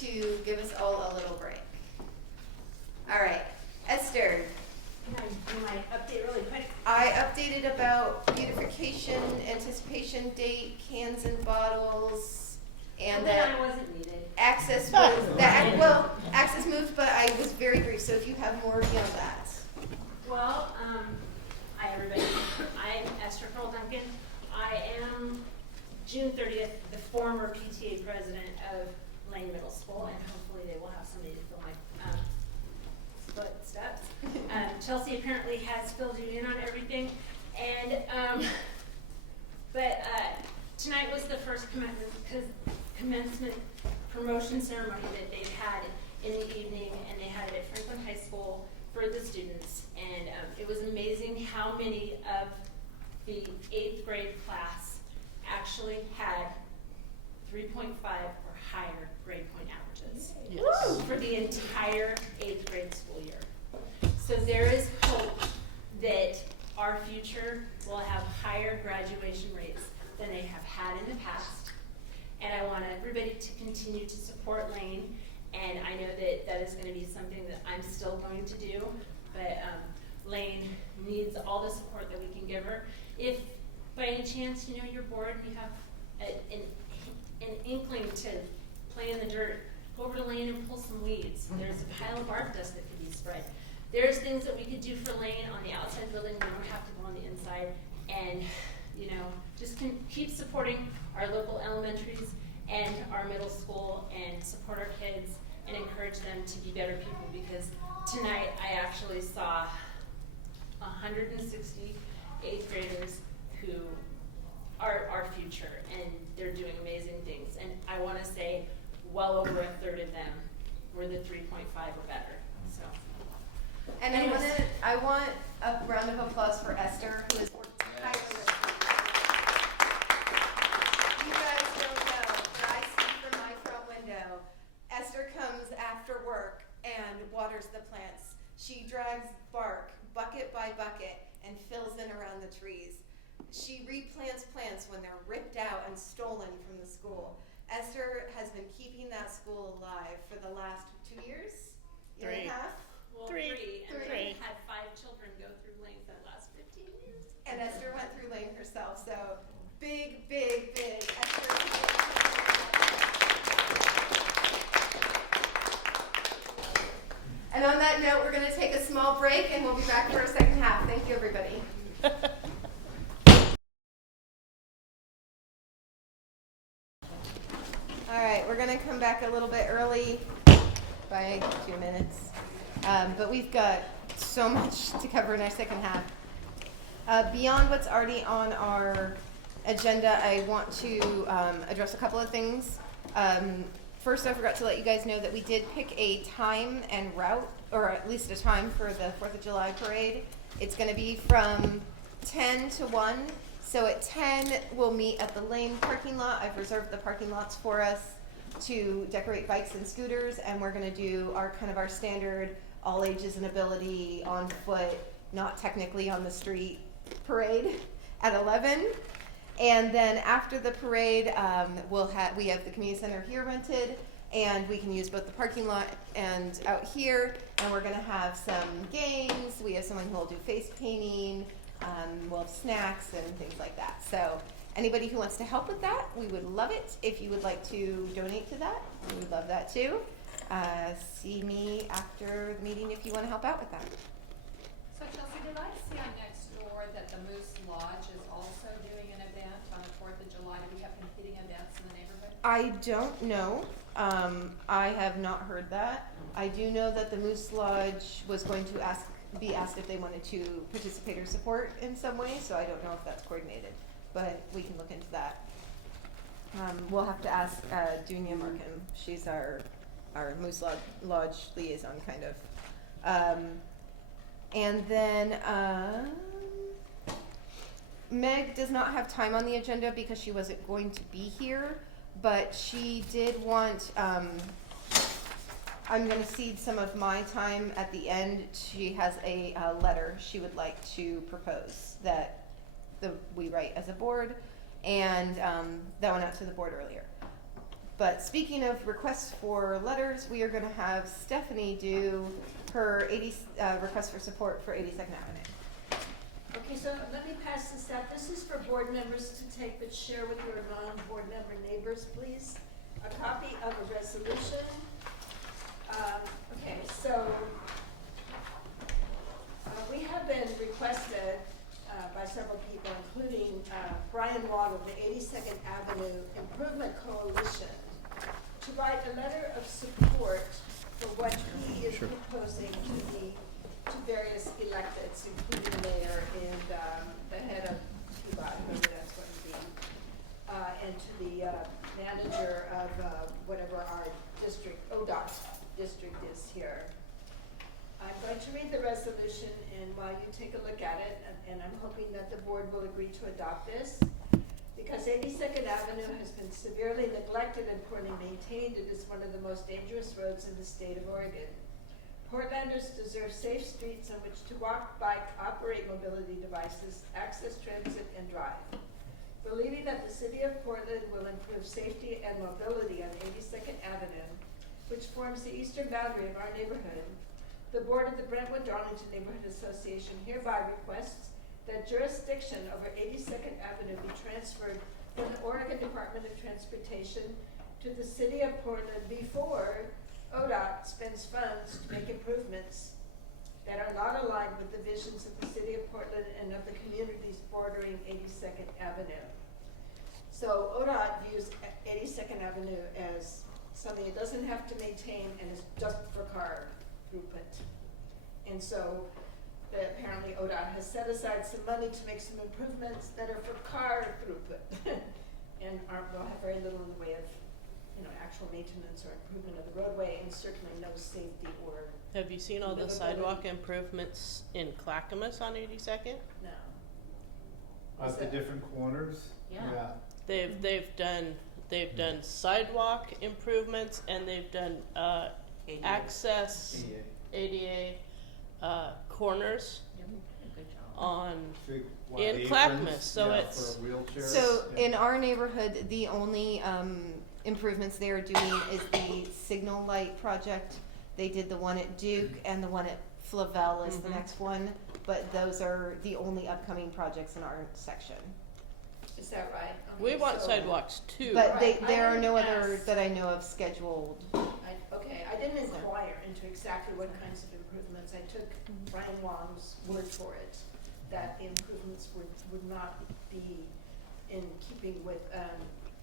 to give us all a little break? All right. Esther, Can I do my update really quick? I updated about beautification, anticipation date, cans and bottles, and Then that I wasn't needed. access moved. Access moved, but I was very brief. So if you have more beyond that. Well, hi everybody. I'm Esther Pearl Duncan. I am June 30th, the former PTA president of Lane Middle School, and hopefully they will have somebody to fill my footsteps. Chelsea apparently has filled you in on everything, and tonight was the first commencement promotion ceremony that they've had in the evening, and they had it at Franklin High School for the students, and it was amazing how many of the 8th grade class actually had 3.5 or higher grade point averages for the entire 8th grade school year. So there is hope that our future will have higher graduation rates than they have had in the past. And I want everybody to continue to support Lane, and I know that that is going to be something that I'm still going to do, but Lane needs all the support that we can give her. If by any chance, you know, you're bored and you have an inkling to play in the dirt, go over to Lane and pull some weeds. There's a pile of bark dust that could be spread. There's things that we could do for Lane on the outside building. We don't have to go on the inside. And, you know, just keep supporting our local elementaries and our middle school, and support our kids and encourage them to be better people, because tonight I actually saw 160 8th graders who are our future, and they're doing amazing things. And I want to say well over a third of them were the 3.5 or better. So. And I want a round of applause for Esther, who has worked tirelessly. You guys don't know, but I see from my front window, Esther comes after work and waters the plants. She drags bark, bucket by bucket, and fills in around the trees. She replants plants when they're ripped out and stolen from the school. Esther has been keeping that school alive for the last 2 years? Year and a half? Well, Three. And Three. we had 5 children go through Lane for the last 15 years. And Esther went through Lane herself, so big, big, big Esther. And on that note, we're going to take a small break, and we'll be back for a second half. Thank you, everybody. All right, we're gonna come back a little bit early by 2 minutes. But we've got so much to cover in our second half. Beyond what's already on our agenda, I want to address a couple of things. First, I forgot to let you guys know that we did pick a time and route, or at least a time for the 4th of July parade. It's gonna be from 10 to 1. So at 10, we'll meet at the Lane parking lot. I've reserved the parking lots for us to decorate bikes and scooters, and we're gonna do our standard all ages and ability on foot, not technically on the street parade at 11. And then after the parade, we have the community center here rented, and we can use both the parking lot and out here. And we're gonna have some games. We have someone who will do face painting. We'll have snacks and things like that. So anybody who wants to help with that, we would love it. If you would like to donate to that, we would love that too. See me after the meeting if you want to help out with that. So Chelsea, did I see on next door that the Moose Lodge is also doing an event on the 4th of July? Do we have competing events in the neighborhood? I don't know. I have not heard that. I do know that the Moose Lodge was going to be asked if they wanted to participate or support in some way, so I don't know if that's coordinated, but we can look into that. We'll have to ask Dunya Markham. She's our Moose Lodge liaison, kind of. And then Meg does not have time on the agenda because she wasn't going to be here, but she did want, I'm going to cede some of my time at the end. She has a letter she would like to propose that we write as a board, and that went out to the board earlier. But speaking of requests for letters, we are going to have Stephanie do her request for support for 82nd Avenue. Okay, so let me pass this out. This is for board members to take, but share with your non-board member neighbors, please. A copy of a resolution. Okay, so we have been requested by several people, including Brian Wong of the 82nd Avenue Improvement Coalition, to write a letter of support for what he is proposing to various electeds, including the mayor and the head of PBOT, whoever that's going to be, and to the manager of whatever our district, ODOT district is here. I'm going to read the resolution, and while you take a look at it, and I'm hoping that the board will agree to adopt this, because 82nd Avenue has been severely neglected and poorly maintained. It is one of the most dangerous roads in the state of Oregon. Portlanders deserve safe streets on which to walk, bike, operate mobility devices, access transit, and drive. Believing that the city of Portland will improve safety and mobility on 82nd Avenue, which forms the eastern boundary of our neighborhood, the board of the Brentwood Darlington Neighborhood Association hereby requests that jurisdiction over 82nd Avenue be transferred from the Oregon Department of Transportation to the city of Portland before ODOT spends funds to make improvements that are not aligned with the visions of the city of Portland and of the communities bordering 82nd Avenue. So ODOT views 82nd Avenue as something it doesn't have to maintain and is just for car throughput. And so apparently ODOT has set aside some money to make some improvements that are for car throughput and will have very little in the way of actual maintenance or improvement of the roadway, and certainly no safety or Have you seen all the sidewalk improvements in Clackamas on 82nd? no. At the different corners? Yeah. They've done sidewalk improvements, and they've done access ADA corners Good job. on Big wide in aprons, Clackamas, so yeah, it's for wheelchairs. So yeah. in our neighborhood, the only improvements they are doing is the signal light project. They did the one at Duke, and the one at Flavel is the Mhm. next one, but those are the only upcoming projects in our section. Is that right? we Okay, want so- sidewalks too. But Right, I there are no didn't other ask. that I know of scheduled. I didn't inquire into exactly what kinds of improvements. I took Brian Wong's word for it, that the improvements would not be in keeping with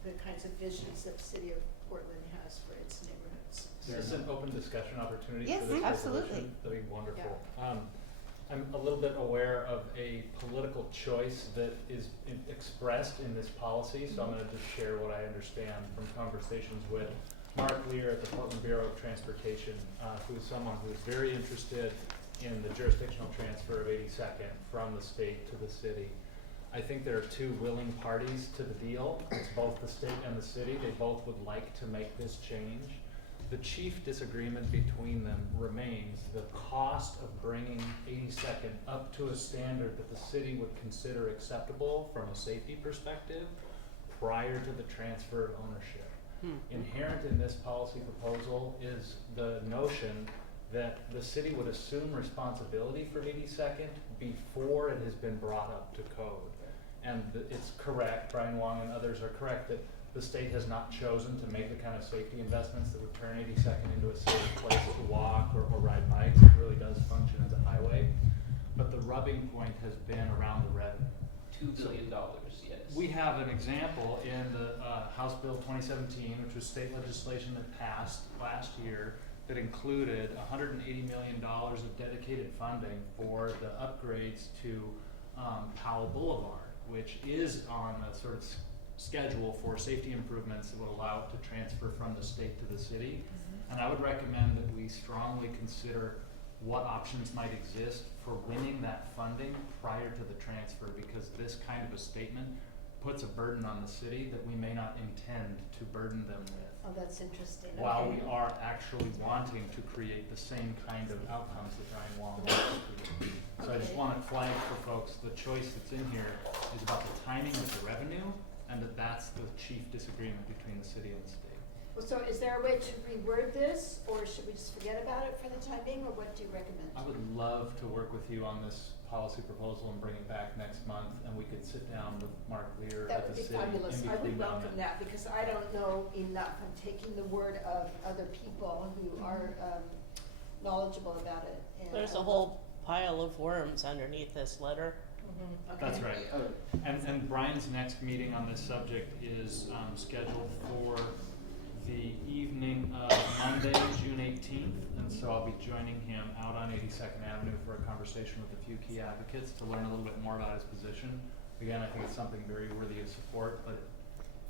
the the kinds of visions that the city of Portland has for its neighborhoods. Is this an open discussion opportunity Yes, for this absolutely. resolution? That'd be wonderful. I'm a little bit aware of a political choice that is expressed in this policy, so I'm gonna just share what I understand from conversations with Mark Lear at the Portland Bureau of Transportation, who is someone who is very interested in the jurisdictional transfer of 82nd from the state to the city. I think there are two willing parties to the deal. It's both the state and the city. They both would like to make this change. The chief disagreement between them remains the cost of bringing 82nd up to a standard that the city would consider acceptable from a safety perspective prior to the transfer of ownership. Inherent in this policy proposal is the notion that the city would assume responsibility for 82nd before it has been brought up to code. And it's correct, Brian Wong and others are correct, that the state has not chosen to make the kind of safety investments that would turn 82nd into a safe place to walk or ride bikes. It really does function as a highway. But the rubbing point has been around the revenue. $2 billion, yes. We have an example in the House Bill 2017, which was state legislation that passed last year, that included $180 million of dedicated funding for the upgrades to Powell Boulevard, which is on a sort of schedule for safety improvements that would allow it to transfer from the state to the city. And I would recommend that we strongly consider what options might exist for winning that funding prior to the transfer, because this kind of a statement puts a burden on the city that we may not intend to burden them with. Oh, that's interesting. While Okay. we are actually wanting to create the same kind of outcomes that Brian Wong wants to create. So I just Okay. want to flag for folks, the choice that's in here is about the timing of the revenue, and that's the chief disagreement between the city and the state. Well, so is there a way to reword this, or should we just forget about it for the time being, or what do you recommend? I would love to work with you on this policy proposal and bring it back next month, and we could sit down with Mark Lear That at would the be city. fabulous. in I would between now and welcome then. that, because I don't know enough. I'm taking the word of other people who are knowledgeable about it. And There's I a would whole pile of worms underneath this letter. Okay. That's right. And Brian's next meeting on this subject is scheduled for the evening of Monday, June 18th. And so I'll be joining him out on 82nd Avenue for a conversation with a few key advocates to learn a little bit more about his position. Again, I think it's something very worthy of support, but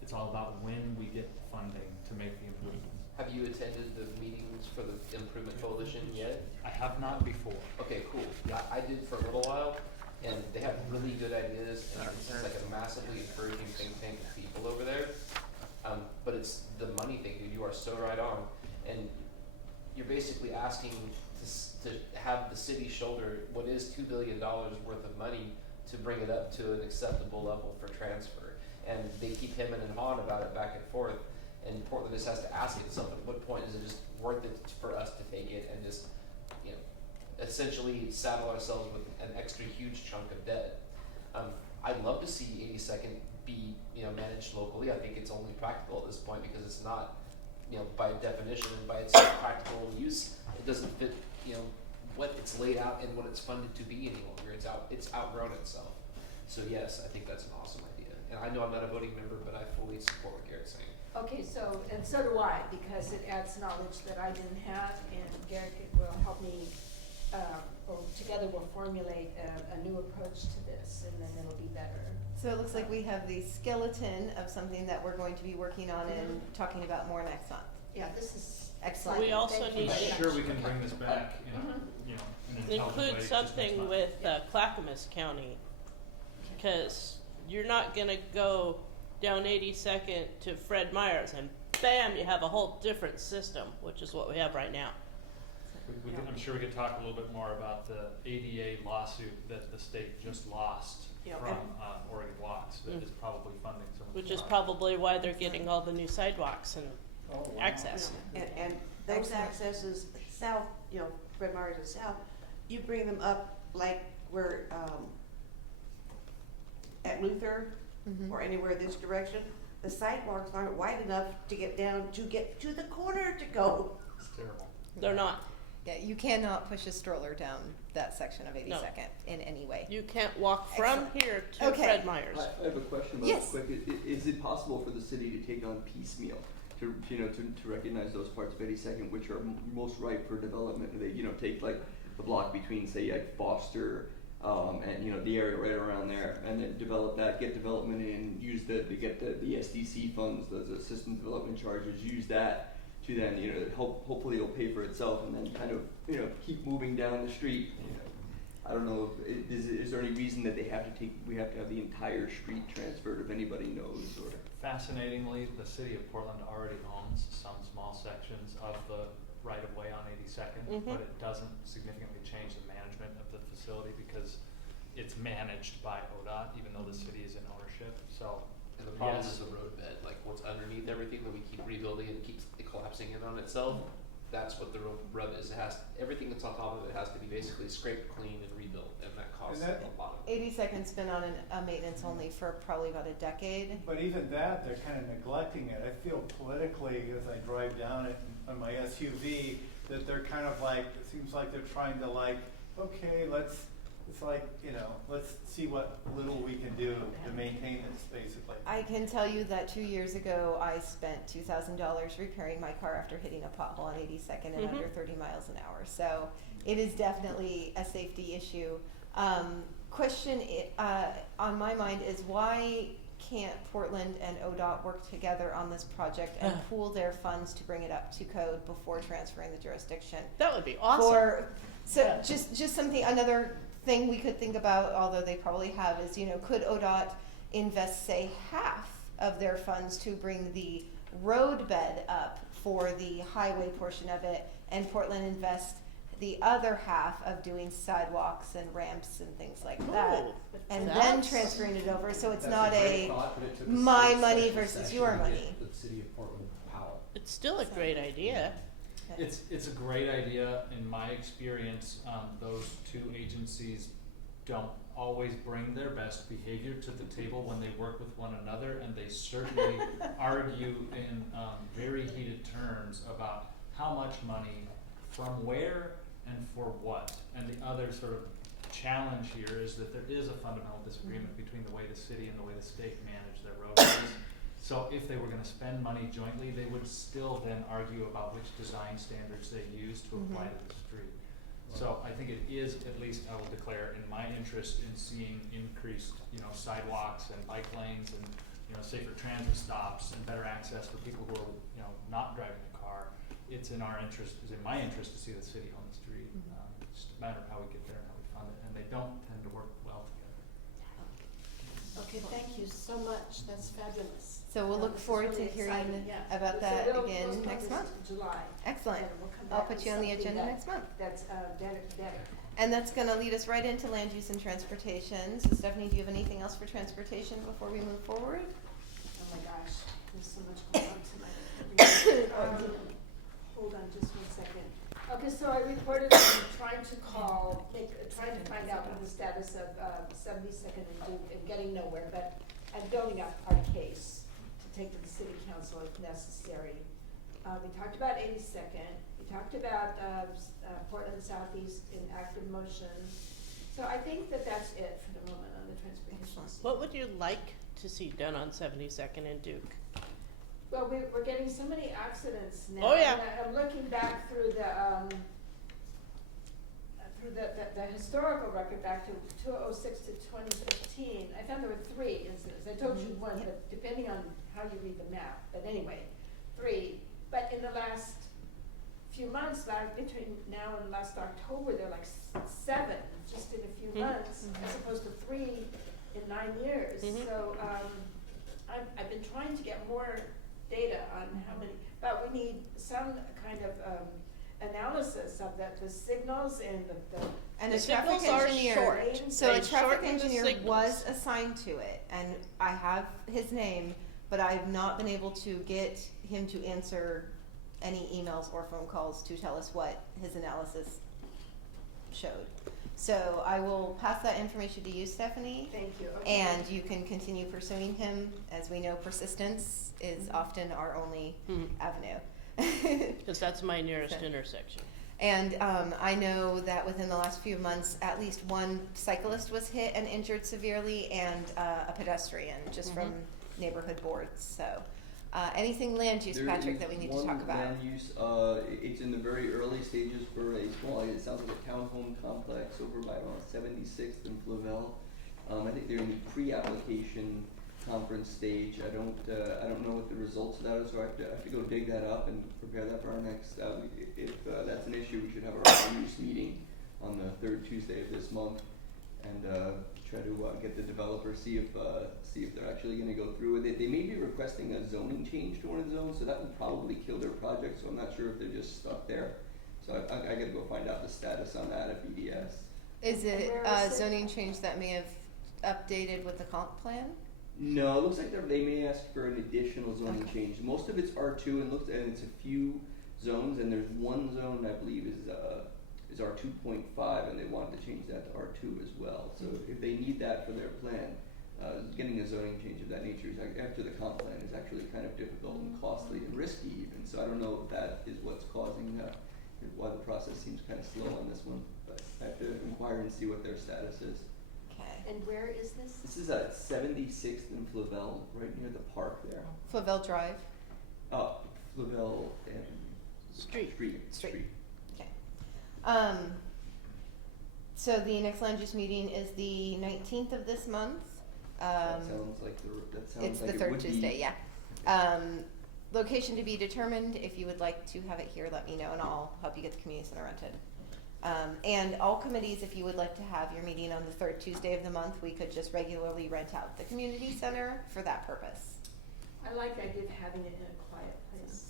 it's all about when we get funding to make the improvements. Have you attended the meetings for the Improvement Coalition yet? I have not before. Okay, cool. Yeah, I did for a little while, and they have really good ideas, and it's like a massively encouraging think tank of people over there. But it's the money thing, dude. You are so right on, and you're basically asking to have the city shoulder what is $2 billion worth of money to bring it up to an acceptable level for transfer. And they keep hemming and hawing about it back and forth. And Portland just has to ask it at some what point is it just worth it for us to take it and just, you know, essentially saddle ourselves with an extra huge chunk of debt. I'd love to see 82nd be, you know, managed locally. I think it's only practical at this point because it's not, you know, by definition and by its practical use, it doesn't fit, you know, what it's laid out and what it's funded to be any longer. It's outgrown itself. So yes, I think that's an awesome idea. And I know I'm not a voting member, but I fully support what Garrett's saying. Okay, so, and so do I, because it adds knowledge that I didn't have, and Garrett will help me, or together we'll formulate a new approach to this, and then it'll be better. So it looks like we have the skeleton of something that we're going to be working on and talking about more next month. Yeah, this is Excellent. We also Thank you need very to much. Sure, we can bring this back in a, you know, in an intelligent way. include just next something month. with Clackamas County, because you're not gonna go down 82nd to Fred Meyer's and bam, you have a whole different system, which is what we have right now. We could, I'm sure we could talk a little bit more about the ADA lawsuit that the state just lost Yeah, from Oregon Walks that is probably funding some of the Which is cost. probably why they're getting all the new sidewalks and access. And those accesses south, you know, Fred Meyer's is south, you bring them up like where, at Luther or anywhere this direction, the sidewalks aren't wide enough to get down, to get to the corner to go. It's terrible. They're not. Yeah, you cannot push a stroller down that section of 82nd in any way. You can't walk from Excellent. here to Okay. Fred Meyer's. I have a question about Yes. quick. Is it possible for the city to take on piecemeal to recognize those parts of 82nd which are most ripe for development? They take like the block between say like Foster and the area right around there, and then develop that, get development in, use the SDC funds, the system development charges, use that to then hopefully it'll pay for itself, and then kind of keep moving down the street. I don't know if is there any reason that we have to have the entire street transferred if anybody knows, or Fascinatingly, the city of Portland already owns some small sections of the right-of-way on 82nd, but it doesn't significantly change the management of the facility because it's managed by ODOT, even though the city is in ownership. So, And the problem yes. is the road bed, like what's underneath everything that we keep rebuilding and it keeps collapsing in on itself. That's what the rub is. Everything that's on top of it has to be basically scraped clean and rebuilt, and that costs And that- a lot. 82nd's been on a maintenance only for probably about a decade. But even that, they're kind of neglecting it. I feel politically, as I drive down it on my SUV, that they're kind of like, it seems like they're trying to okay, let's see what little we can do to maintain this, basically. I can tell you that 2 years ago, I spent $2,000 repairing my car after hitting a pothole on 82nd at under 30 miles an hour. So it is definitely a safety issue. Question on my mind is why can't Portland and ODOT work together on this project and pool their funds to bring it up to code before transferring the jurisdiction? That would be awesome. Just something, another thing we could think about, although they probably have, is could ODOT invest say half of their funds to bring the road bed up for the highway portion of it, and Portland invest the other half of doing sidewalks and ramps and things like that, and then that's- transferring it over, so it's That's not great a thought, but it took a my state money special versus session your to money. get the city of Portland power. It's still a great idea. It's a great idea. In my experience, those two agencies don't always bring their best behavior to the table when they work with one another, and they certainly argue in very heated terms about how much money, from where, and for what. And the other sort of challenge here is that there is a fundamental disagreement between the way the city and the way the state manage their roadways. So if they were going to spend money jointly, they would still then argue about which design standards they use to apply to the street. So I think it is, at least I will declare, in my interest in seeing increased, sidewalks and bike lanes and, safer transit stops and better access for people who are, not driving a car. It's in our interest, it's in my interest to see the city on the street. It's just a matter of how we get there and how we fund it, and they don't tend to work well together. Okay, thank you so much, that's fabulous. So we'll look This is forward really to hearing exciting, yeah. about So that we'll again postpone next this month. to July. Excellent. And we'll come I'll back put with you on the something agenda that- next month. That's better. And that's going to lead us right into land use and transportation. So Stephanie, do you have anything else for transportation before we move forward? Oh my gosh, there's so much going on tonight. Hold on just 1 second. Okay, so I reported on trying to trying to find out what the status of 72nd and Duke, and getting nowhere, but I'm building up our case to take to the city council if necessary. We talked about 82nd, we talked about Portland Southeast in active motion. So I think that that's it for the moment on the transportation. What would you like to see done on 72nd and Duke? Well, we're getting so many accidents now. Oh, yeah. And I'm looking back through the historical record back to 2006 to 2015. I found there were 3 incidents. I told you one, but depending on how you read the map. But anyway, 3. But in the last few months, between now and last October, there are like 7 just in a few months, as opposed to 3 in 9 years. So I've been trying to get more data on how many, but we need some kind of analysis of the signals and the And The a traffic signals are engineer. short. So a They traffic shorten the engineer signals. was assigned to it, and I have his name, but I have not been able to get him to answer any emails or phone calls to tell us what his analysis showed. So I will pass that information to you, Stephanie, Thank you. Okay. and you can continue pursuing him. As we know, persistence is often our only avenue. Because that's my nearest So- intersection. And I know that within the last few months, at least one cyclist was hit and injured severely, and a pedestrian, just from neighborhood boards. So, anything land use, Patrick, that we need to talk about? Land use, it's in the very early stages for a small, it sounds like a townhome complex over by 76th and Flavel. I think they're in the pre-application conference stage. I don't know what the results of that is, so I have to go dig that up and prepare that for our next. If that's an issue, we should have our use meeting on the third Tuesday of this month, and try to get the developer, see if they're actually going to go through with it. They may be requesting a zoning change to one of the zones, so that would probably kill their project. So I'm not sure if they're just stuck there. So I got to go find out the status on that at BDS. Is it Where a is it? zoning change that may have updated with the comp plan? No, it looks like they may ask for an additional zoning Okay. change. Most of it's R2 and it's a few zones, and there's one zone I believe is R2.5, and they wanted to change that to R2 as well. So if they need that for their plan, getting a zoning change of that nature is after the comp plan is actually kind of difficult and costly and risky even. So I don't know if that is what's causing why the process seems kind of slow on this one. But I have to inquire and see what their status is. Okay. And where is this? This is at 76th and Flavel, right near the park there. Flavel Drive. Flavel and Street. Street. Okay. So the next land use meeting is the 19th of this month. That sounds like It's like the it third would Tuesday, be. yeah. Location to be determined. If you would like to have it here, let me know, and I'll help you get the community center rented. And all committees, if you would like to have your meeting on the third Tuesday of the month, we could just regularly rent out the community center for that purpose. I like the idea of having it in a quiet place.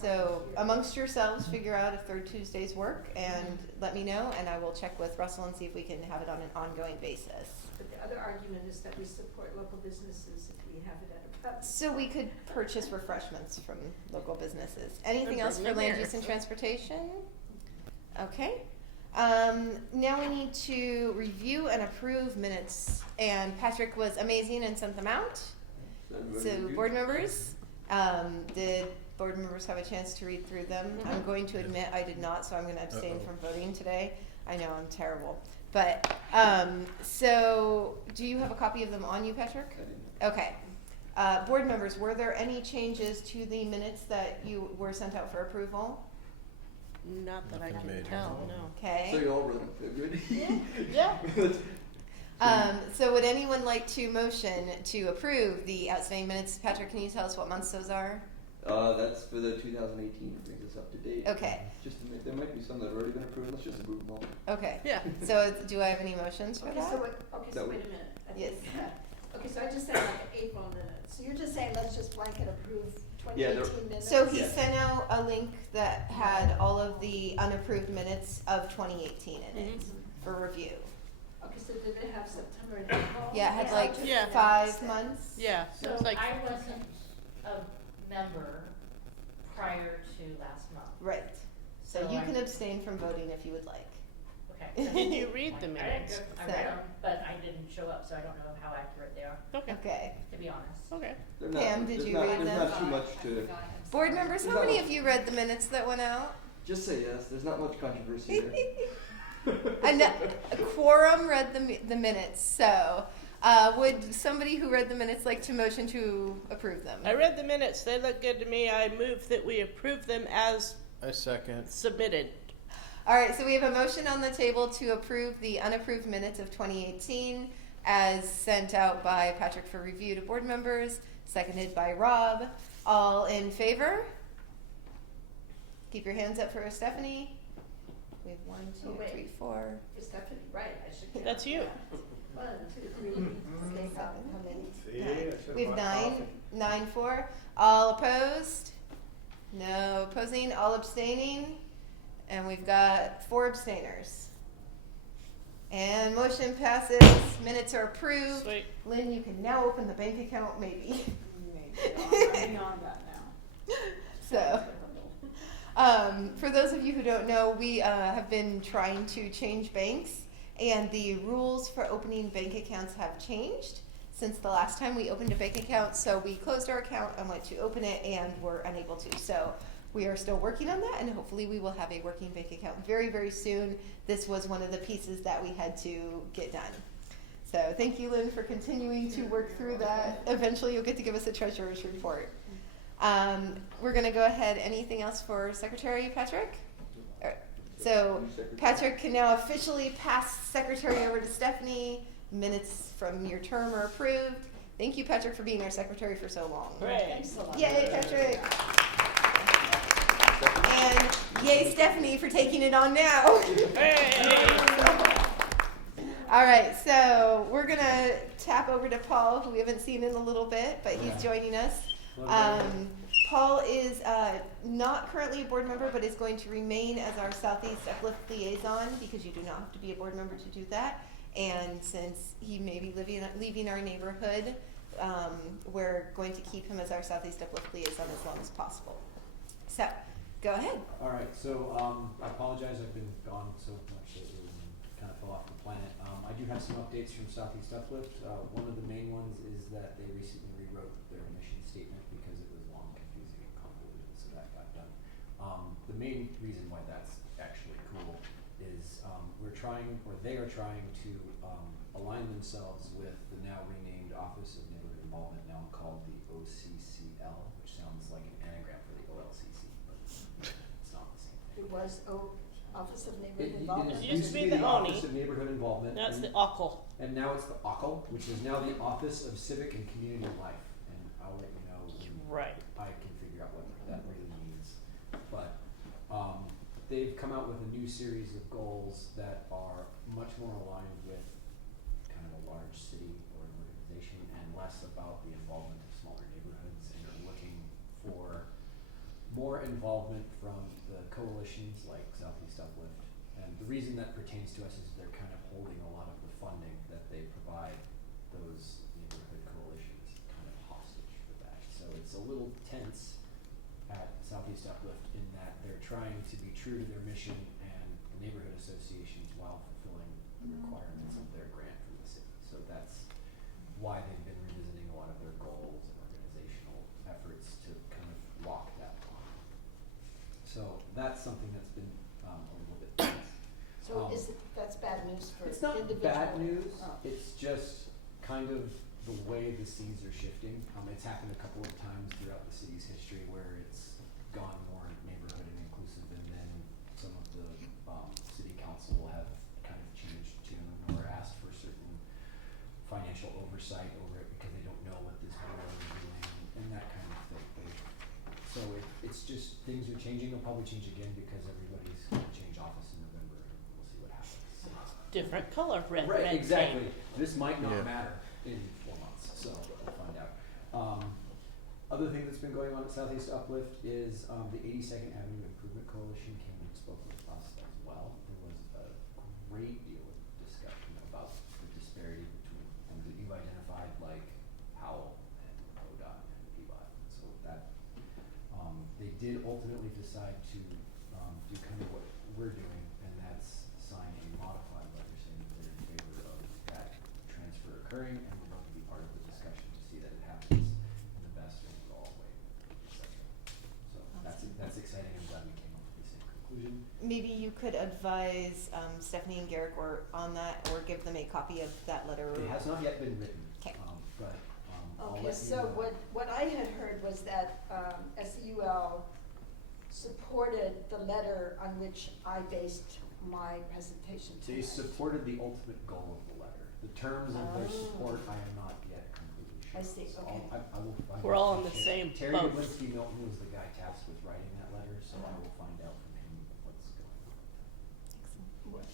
So amongst yourselves, figure out if third Tuesdays work, and let me know, and I will check with Russell and see if we can have it on an ongoing basis. But the other argument is that we support local businesses if we have it at a pub. So we could purchase refreshments from local businesses. Anything Or else for bring them land here. use and transportation? Okay. Now we need to review and approve minutes, and Patrick was amazing and sent them out. So board members, did board members have a chance to read through them? I'm going to admit I did not, so I'm going to abstain from voting today. I know, I'm terrible. But, so do you have a copy of them on you, Patrick? I didn't. Okay. Board members, were there any changes to the minutes that you were sent out for approval? Not that I Nothing can major. tell, no. Okay. So you all run good. Yeah. So would anyone like to motion to approve the outstanding minutes? Patrick, can you tell us what months those are? That's for the 2018. It brings us up to date. Okay. Just to make, there might be some that have already been approved. Let's just approve them all. Okay. Yeah. So do I have any motions for Okay, that? so wait That a would- minute. I Yes. think, okay, so I just said like April minutes. So you're just saying let's just blanket approve Yeah, 2018 minutes? So he Yeah. sent out a link that had all of the unapproved minutes of 2018 in it for review. Okay, so did it have September and April? Yeah, it had like Yeah. 5 months. Yeah, it So was like, I wasn't a member prior to last month, Right. So So you I'm- can abstain from voting if you would like. okay. did you read the I minutes? read them, but I didn't show up, so I don't know how accurate they are, Okay, Okay. to be honest. okay. They're not, Pam, did there's you not, read there's them? not too much to. Board members, how many of you read the minutes that went out? Just say yes. There's not much controversy there. A quorum read the minutes, so would somebody who read the minutes like to motion to approve them? I read the minutes, they look good to me, I move that we approve them as I second. submitted. All right, so we have a motion on the table to approve the unapproved minutes of 2018 as sent out by Patrick for review to board members, seconded by Rob. All in favor? Keep your hands up for Stephanie. We have 1, 2, Oh, wait. 3, 4. Is Stephanie right? I should count. That's you. 1, 2, 3, 4, how many? See, Nine. I should've We have bought 9, coffee. 9, 4. All opposed? No opposing. All abstaining? And we've got 4 abstainers. And motion passes. Minutes are approved. Sweet. Lynn, you can now open the bank account, maybe. I'm beyond that now. So, for those of you who don't know, we have been trying to change banks, and the rules for opening bank accounts have changed since the last time we opened a bank account. So we closed our account and went to open it, and were unable to. So we are still working on that, and hopefully we will have a working bank account very, very soon. This was one of the pieces that we had to get done. So thank you, Lynn, for continuing to work through that. Eventually you'll get to give us a treasurer's report. We're going to go ahead. Anything else for Secretary Patrick? All right. So Patrick can now officially pass Secretary over to Stephanie. Minutes from your term are approved. Thank you, Patrick, for being our Secretary for so long. Great. Thanks a lot. Yay, Patrick. And yay, Stephanie, for taking it on now. All right, so we're going to tap over to Paul, who we haven't seen in a little bit, but he's joining us. Paul is not currently a board member, but is going to remain as our Southeast Uplift liaison, because you do not have to be a board member to do that. And since he may be leaving our neighborhood, we're going to keep him as our Southeast Uplift liaison as long as possible. So, go ahead. All right, so I apologize, I've been gone so much lately and kind of fell off the planet. I do have some updates from Southeast Uplift. One of the main ones is that they recently rewrote their mission statement because it was long, confusing, and convoluted, so that got done. The main reason why that's actually cool is they are trying to align themselves with the now renamed Office of Neighborhood Involvement, now called the OCCL, which sounds like an anagram for the OLCC, but it's not the same thing. It was Office of Neighborhood It Involvement. used to be the Office of Neighborhood Involvement. Now it's and- the OCCL. And now it's the OCCL, which is now the Office of Civic and Community Life, and I'll let you know when Right. I can figure out what that really means. But they've come out with a new series of goals that are much more aligned with kind of a large city or an organization and less about the involvement of smaller neighborhoods, and are looking for more involvement from the coalitions like Southeast Uplift. And the reason that pertains to us is they're kind of holding a lot of the funding that they provide those neighborhood coalitions kind of hostage for that. So it's a little tense at Southeast Uplift in that they're trying to be true to their mission and the neighborhood associations while fulfilling the requirements of their grant from the city. So that's why they've been revisiting a lot of their goals and organizational efforts to kind of lock that line. So that's something that's been a little bit tense. So that's bad news for It's not individual? bad news, Oh. it's just kind of the way the seas are shifting. It's happened a couple of times throughout the city's history where it's gone more neighborhood and inclusive, and then some of the city council will have kind of changed tune or asked for certain financial oversight over it because they don't know what this board is doing and that kind of thing. So it's just, things are changing. They'll probably change again because everybody's gonna change office in November, and we'll see what happens. So. Different color, red, Right, red exactly. paint. This might not Yeah. matter in 4 months, so we'll find out. Other thing that's been going on at Southeast Uplift is the 82nd Avenue Improvement Coalition came and spoke with us as well. There was a great deal of discussion about the disparity between things that you've identified, like Powell and ODOT and EVOT. So that they did ultimately decide to do kind of what we're doing, and that's sign a modified letter saying that they're in favor of that transfer occurring, and we're going to be part of the discussion to see that it happens in the best overall way, etc. So that's exciting. I'm glad we came up with the same conclusion. Maybe you could advise Stephanie and Garrick on that, or give them a copy of that letter. It has not yet been written, 'Kay. but I'll Okay, let you so know. what I had heard was that SEUL supported the letter on which I based my presentation They tonight. supported the ultimate goal of the letter. The terms of their support, I am not yet completely sure. I see, So okay. I will find We're out all from in the Terry. same Terry boat. Dublinsky Milton was the guy tasked with writing that letter, so I will find out from him what's going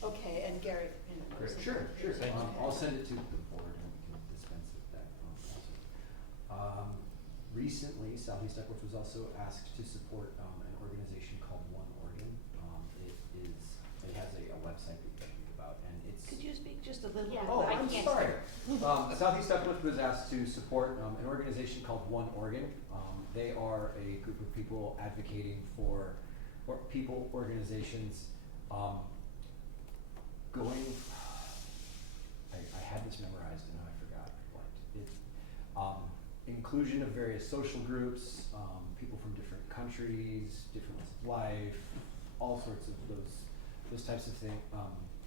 on. Okay, and Gary, you know. knows Sure. about it. Okay. I'll send it to the board and we can dispense with that also. Recently, Southeast Uplift was also asked to support an organization called One Oregon. It has a website that you can read about, and it's. Could you speak just a little bit? Yeah. Oh, I I'm can't sorry. Southeast Uplift was asked to support an organization called One Oregon. They are a group of people advocating for organizations going. I had this memorized and now I forgot. Inclusion of various social groups, people from different countries, different ways of life, all sorts of those types of things,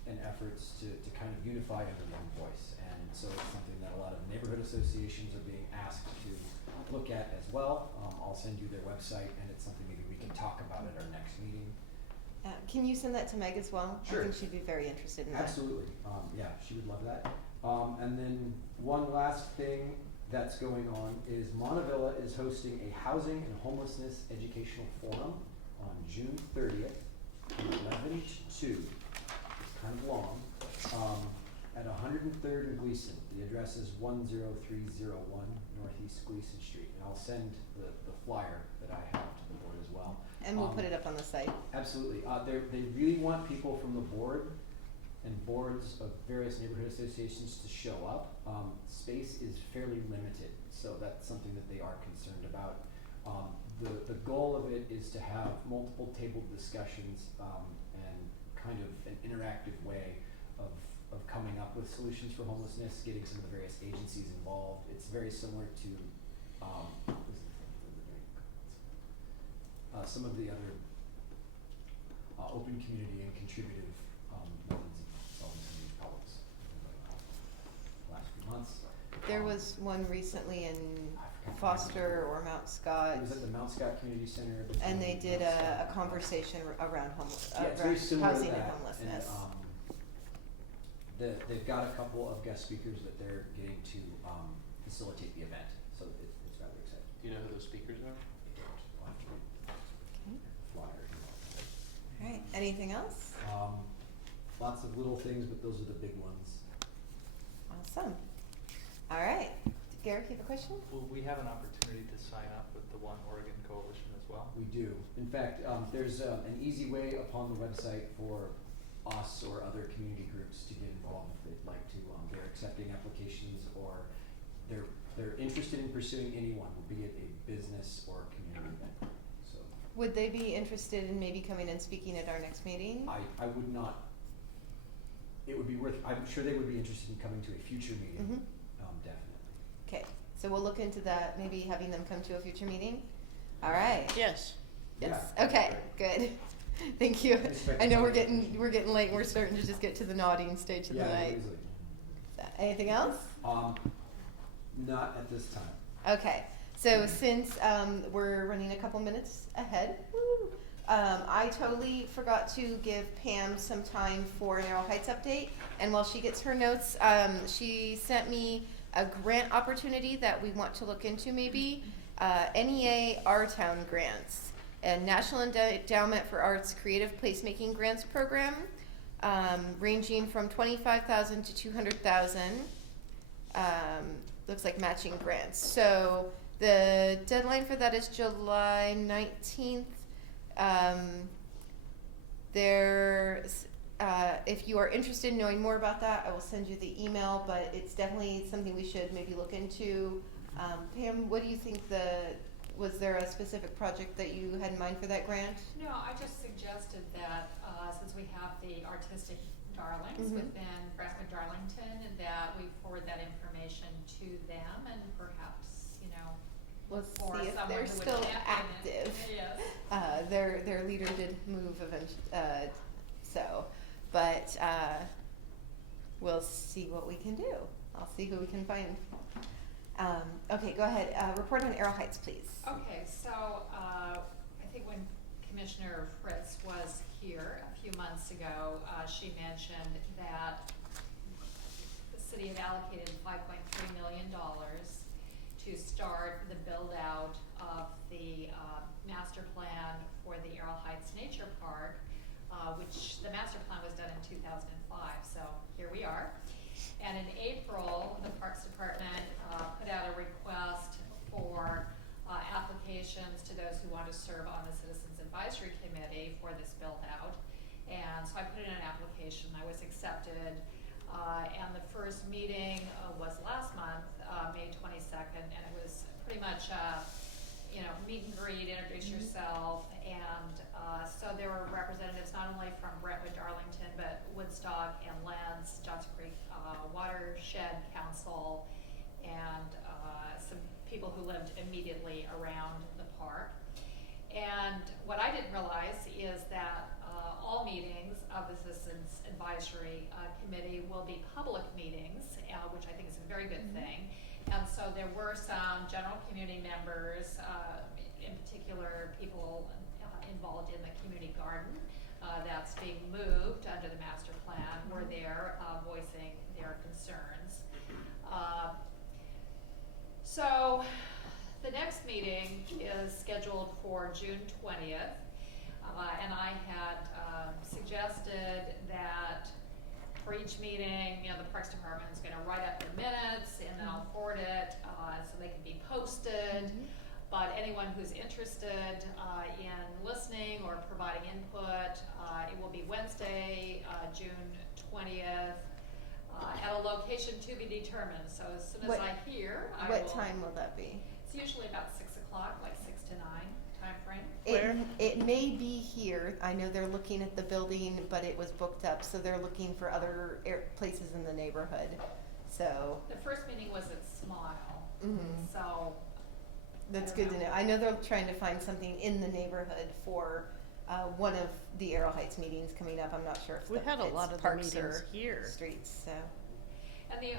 and efforts to kind of unify under one voice. And so it's something that a lot of neighborhood associations are being asked to look at as well. I'll send you their website, and it's something maybe we can talk about at our next meeting. Can you send that to Meg as well? Sure. I think she'd be very interested in that. Absolutely. Yeah, she would love that. And then one last thing that's going on is Montevilla is hosting a housing and homelessness educational forum on June 30th from 11 to 2. It's kind of long. At 103rd and Gleason. The address is 10301 Northeast Gleason Street. And I'll send the flyer that I have to the board as well. And we'll put it up on the site. Absolutely. They really want people from the board and boards of various neighborhood associations to show up. Space is fairly limited, so that's something that they are concerned about. The goal of it is to have multiple table discussions and kind of an interactive way of coming up with solutions for homelessness, getting some of the various agencies involved. It's very similar to some of the other open community and contributive methods of solving some of these problems the last few months. There was one recently in Foster or Mount Scott. It was at the Mount Scott Community Center. And they did a conversation around Yeah, it's very similar housing to and that. homelessness. And, they've got a couple of guest speakers that they're getting to facilitate the event, so it's rather exciting. Do you know who those speakers are? Flyer. All right, anything else? Lots of little things, but those are the big ones. Awesome. All right, Garrett, you have a question? Will we have an opportunity to sign up with the One Oregon Coalition as well? We do. In fact, there's an easy way upon the website for us or other community groups to get involved if they'd like to. They're accepting applications, or they're interested in pursuing anyone, be it a business or a community event. So Would they be interested in maybe coming and speaking at our next meeting? I would not. It would be worth. I'm sure they would be interested in coming to a future meeting. Mhm. Definitely. Okay, so we'll look into that, maybe having them come to a future meeting? All right. Yes. Yes, Yeah, okay, good. Thank you. Expect I know we're to- getting late and we're starting to just get to the nodding stage of the night. Easily. Anything else? Not at this time. Okay, so since we're running a couple minutes ahead, I totally forgot to give Pam some time for an Arrow Heights update. And while she gets her notes, she sent me a grant opportunity that we want to look into maybe. NEA Our Town Grants, a National Endowment for Arts Creative Placemaking Grants program, ranging from $25,000 to $200,000. Looks like matching grants. So the deadline for that is July 19th. If you are interested in knowing more about that, I will send you the email, but it's definitely something we should maybe look into. Pam, what do you think was there a specific project that you had in mind for that grant? No, I just suggested that, since we have the artistic darlings Mhm. within Brentwood Darlington, that we forward that information to them and perhaps, We'll for see if someone they're who would still champion it. active. Yes. Their leader did move but we'll see what we can do. I'll see who we can find. Okay, go ahead. Report on Arrow Heights, please. Okay, so, I think when Commissioner Fritz was here a few months ago, she mentioned that the city had allocated $5.3 million to start the build-out of the master plan for the Arrow Heights Nature Park, which the master plan was done in 2005, so here we are. And in April, the Parks Department put out a request for applications to those who want to serve on the Citizens Advisory Committee for this build-out. And so I put in an application, I was accepted, and the first meeting was last month, May 22nd, and it was pretty much meet and greet, introduce yourself, and so there were representatives not only from Brentwood Darlington, but Woodstock and Lens, Johnson Creek Watershed Council, and some people who lived immediately around the park. And committee will be public meetings, which I think is a very good thing. And so there were some general community members, in particular people involved in the community garden that's being moved under the master plan, were there voicing their concerns. So the next meeting is scheduled for June 20th. And I had suggested that for each meeting, you know, the Parks Department is going to write up the minutes, and then I'll forward it so they can be posted. But anyone who's interested in listening or providing input, it will be Wednesday, June 20th, at a location to be determined. So as soon as I hear, I will. What time will that be? It's usually about 6 o'clock, like 6 to 9 time frame. Where? It may be here. I know they're looking at the building, but it was booked up, so they're looking for other places in the neighborhood. So The first meeting was at Smile, so. that's I don't good to know. know. I know they're trying to find something in the neighborhood for one of the Arrow Heights meetings coming up. I'm not sure if We had a it's lot of the parks meetings or here. streets. So And the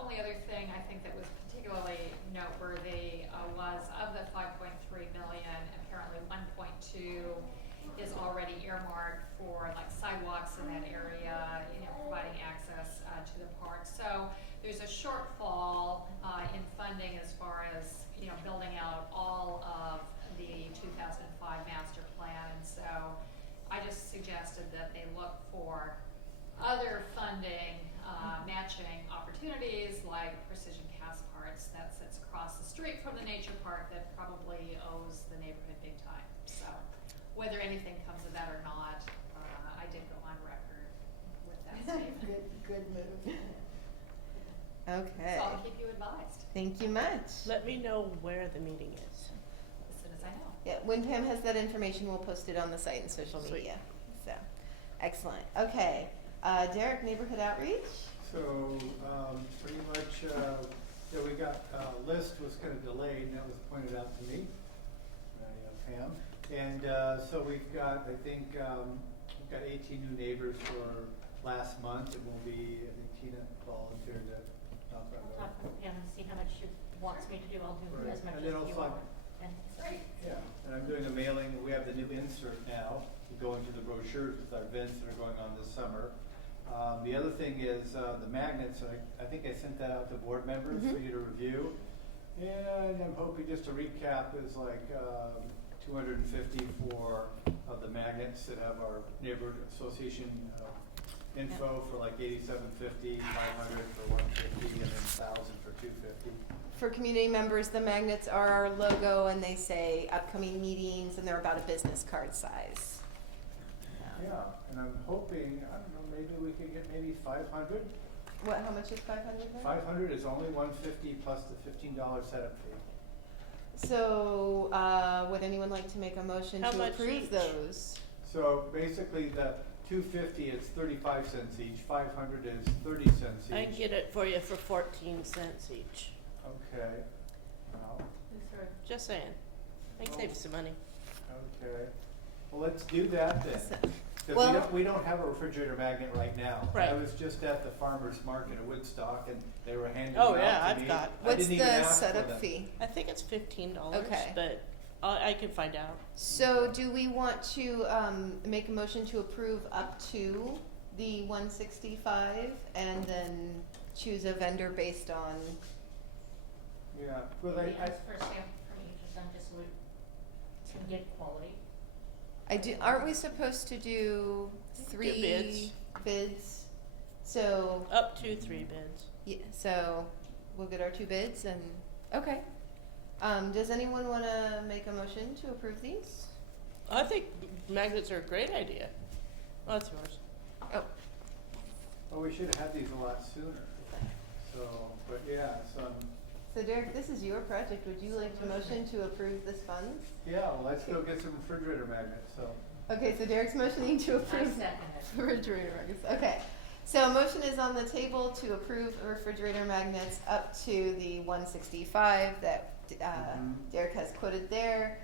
only other thing I think that was particularly noteworthy was of the 5.3 million, apparently 1.2 is already earmarked for like sidewalks in that area, you know, providing access to the park. So there's a shortfall in funding as far as, you know, building out all of the 2005 master plan. And so I just suggested that they look for other funding, matching opportunities like Precision Cast Parts that sits across the street from the nature park that probably owes the neighborhood big time. So whether anything comes of that or not, I did go on record with that statement. Good move. okay. So I'll keep you advised Thank you much. Let me know where the meeting is. as soon as I know. Yeah, when Pam has that information, we'll post it on the site and social Sweet. media. So, excellent. Okay, Derek, neighborhood outreach. So, pretty much, yeah, we got, list was kind of delayed, and that was pointed out to me by Pam. And so we've got, I think, we've got 18 new neighbors for last month, and we'll be, I think Tina volunteered to knock on I'll wood. talk with Pam and see how much she wants me to do. I'll do Right. as much And as then you also- want. And Yeah, and I'm doing a mailing, we have the new insert now, to go into the brochures with our events that are going on this summer. The other thing is, the magnets, I think I sent that out to board members for you to review. And I'm hoping, just to recap, is like, 250 for, of the magnets that have our neighborhood association, info for like 87.50, 500 for 150, and then 1,000 for 250. For community members, the magnets are our logo, and they say upcoming meetings, and they're about a business card size. Yeah, and I'm hoping, I don't know, maybe we could get maybe 500. What? How much is 500? 500 is only 150 plus the $15 setup fee. So, would anyone like to make a motion How to much approve each? those? So basically, the 250 is 35 cents each. 500 is 30 cents each. I can get it for you for 14 cents each. Okay. Wow. Just saying. I can save you some money. Okay. Well, let's do that then. So- 'Cause well- we don't have a refrigerator magnet right now. Right. I was just at the farmer's market at Woodstock, and they were handing Oh, them out yeah, to I've me. got- I What's didn't even the ask for setup them. fee? I think it's $15, Okay. but I can find out. So, do we want to make a motion to approve up to the 165, and then choose a vendor based on? Yeah. Well, we I, ask for a sample from each of them just so we can get quality. Aren't we supposed to do 3 bids. bids? So, Up to 3 bids. yeah, so we'll get our 2 bids and, okay. Does anyone wanna make a motion to approve these? I think magnets are a great idea. Oh, that's yours. Oh, well, we should have had these a lot sooner. So, but yeah, so, so Derek, this is your project. Would you like to motion to approve this funds? yeah, well, let's go get some refrigerator magnets, so. Okay, so Derek's motioning to I approve second it. refrigerator magnets. Okay, so a motion is on the table to approve refrigerator magnets up to the 165 that Derek has quoted there,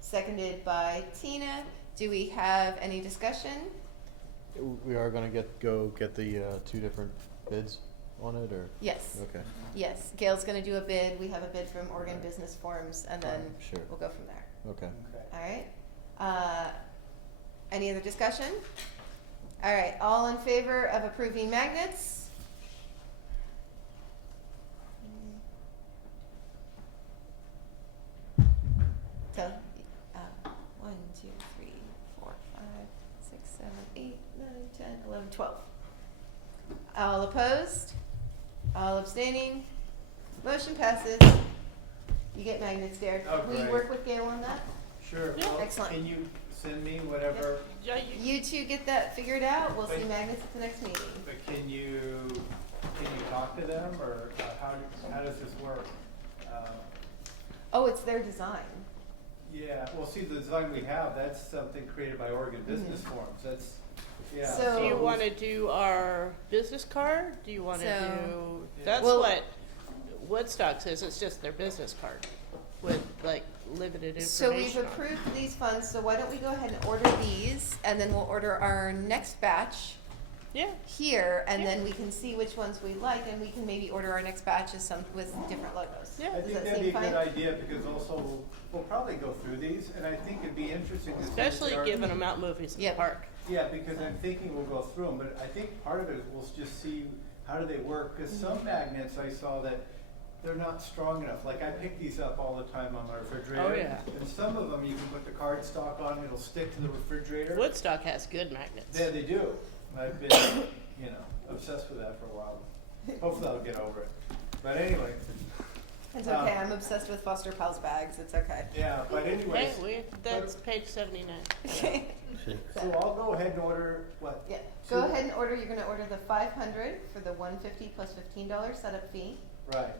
seconded by Tina. Do we have any discussion? We are gonna go get the 2 different bids on it, or? Yes. Okay. Yes, Gail's gonna do a bid, we have a bid from Oregon Business Forums, and then Sure. we'll go from there. Okay. Okay. Alright, any other discussion? Alright, all in favor of approving magnets? So, 1, 2, 3, 4, 5, 6, 7, 8, 9, 10, 11, 12. All opposed? All abstaining? Motion passes. You get magnets, Derek. Oh, Will you great. work with Gail on that? Sure. Yeah. Well, Excellent. Can you send me whatever, Yeah, You two get that figured out. We'll see But- magnets at the next meeting. but can you talk to them, or how does this work? Oh, it's their design. Yeah, well, see, the design we have, that's something created by Oregon Business Forums, that's, yeah. So- do you wanna do our business card? Do you wanna So- do, Yeah. that's Well- what Woodstock says, it's just their business card with like limited So information we've on it. approved these funds, so why don't we go ahead and order these, and then we'll order our next batch Yeah, here, and Yeah. then we can see which ones we like, and we can maybe order our next batch with different logos. Yeah. I Does think that that'd seem be a fine? good idea, because also, we'll probably go through these, and I think it'd be interesting to see. if especially there are- given them out movies in the Yep. park. Yeah, because I'm thinking we'll go through them, but I think part of it is we'll just see how do they work, because Mm-hmm. some magnets I saw that they're not strong enough, like I pick these up all the time on my refrigerator. Oh, yeah. And some of them, you can put the cardstock on, it'll stick to the refrigerator. Woodstock has good magnets. Yeah, they do. I've been, obsessed with that for a while. Hopefully I'll get over it. But anyway, It's okay, I'm obsessed with Foster Pals bags, it's okay. yeah, but anyways, Hey, that's page 79. Okay. so I'll go ahead and order, what? Yeah, go Two- ahead and order, you're gonna order the 500 for the 150 plus $15 setup fee, Right,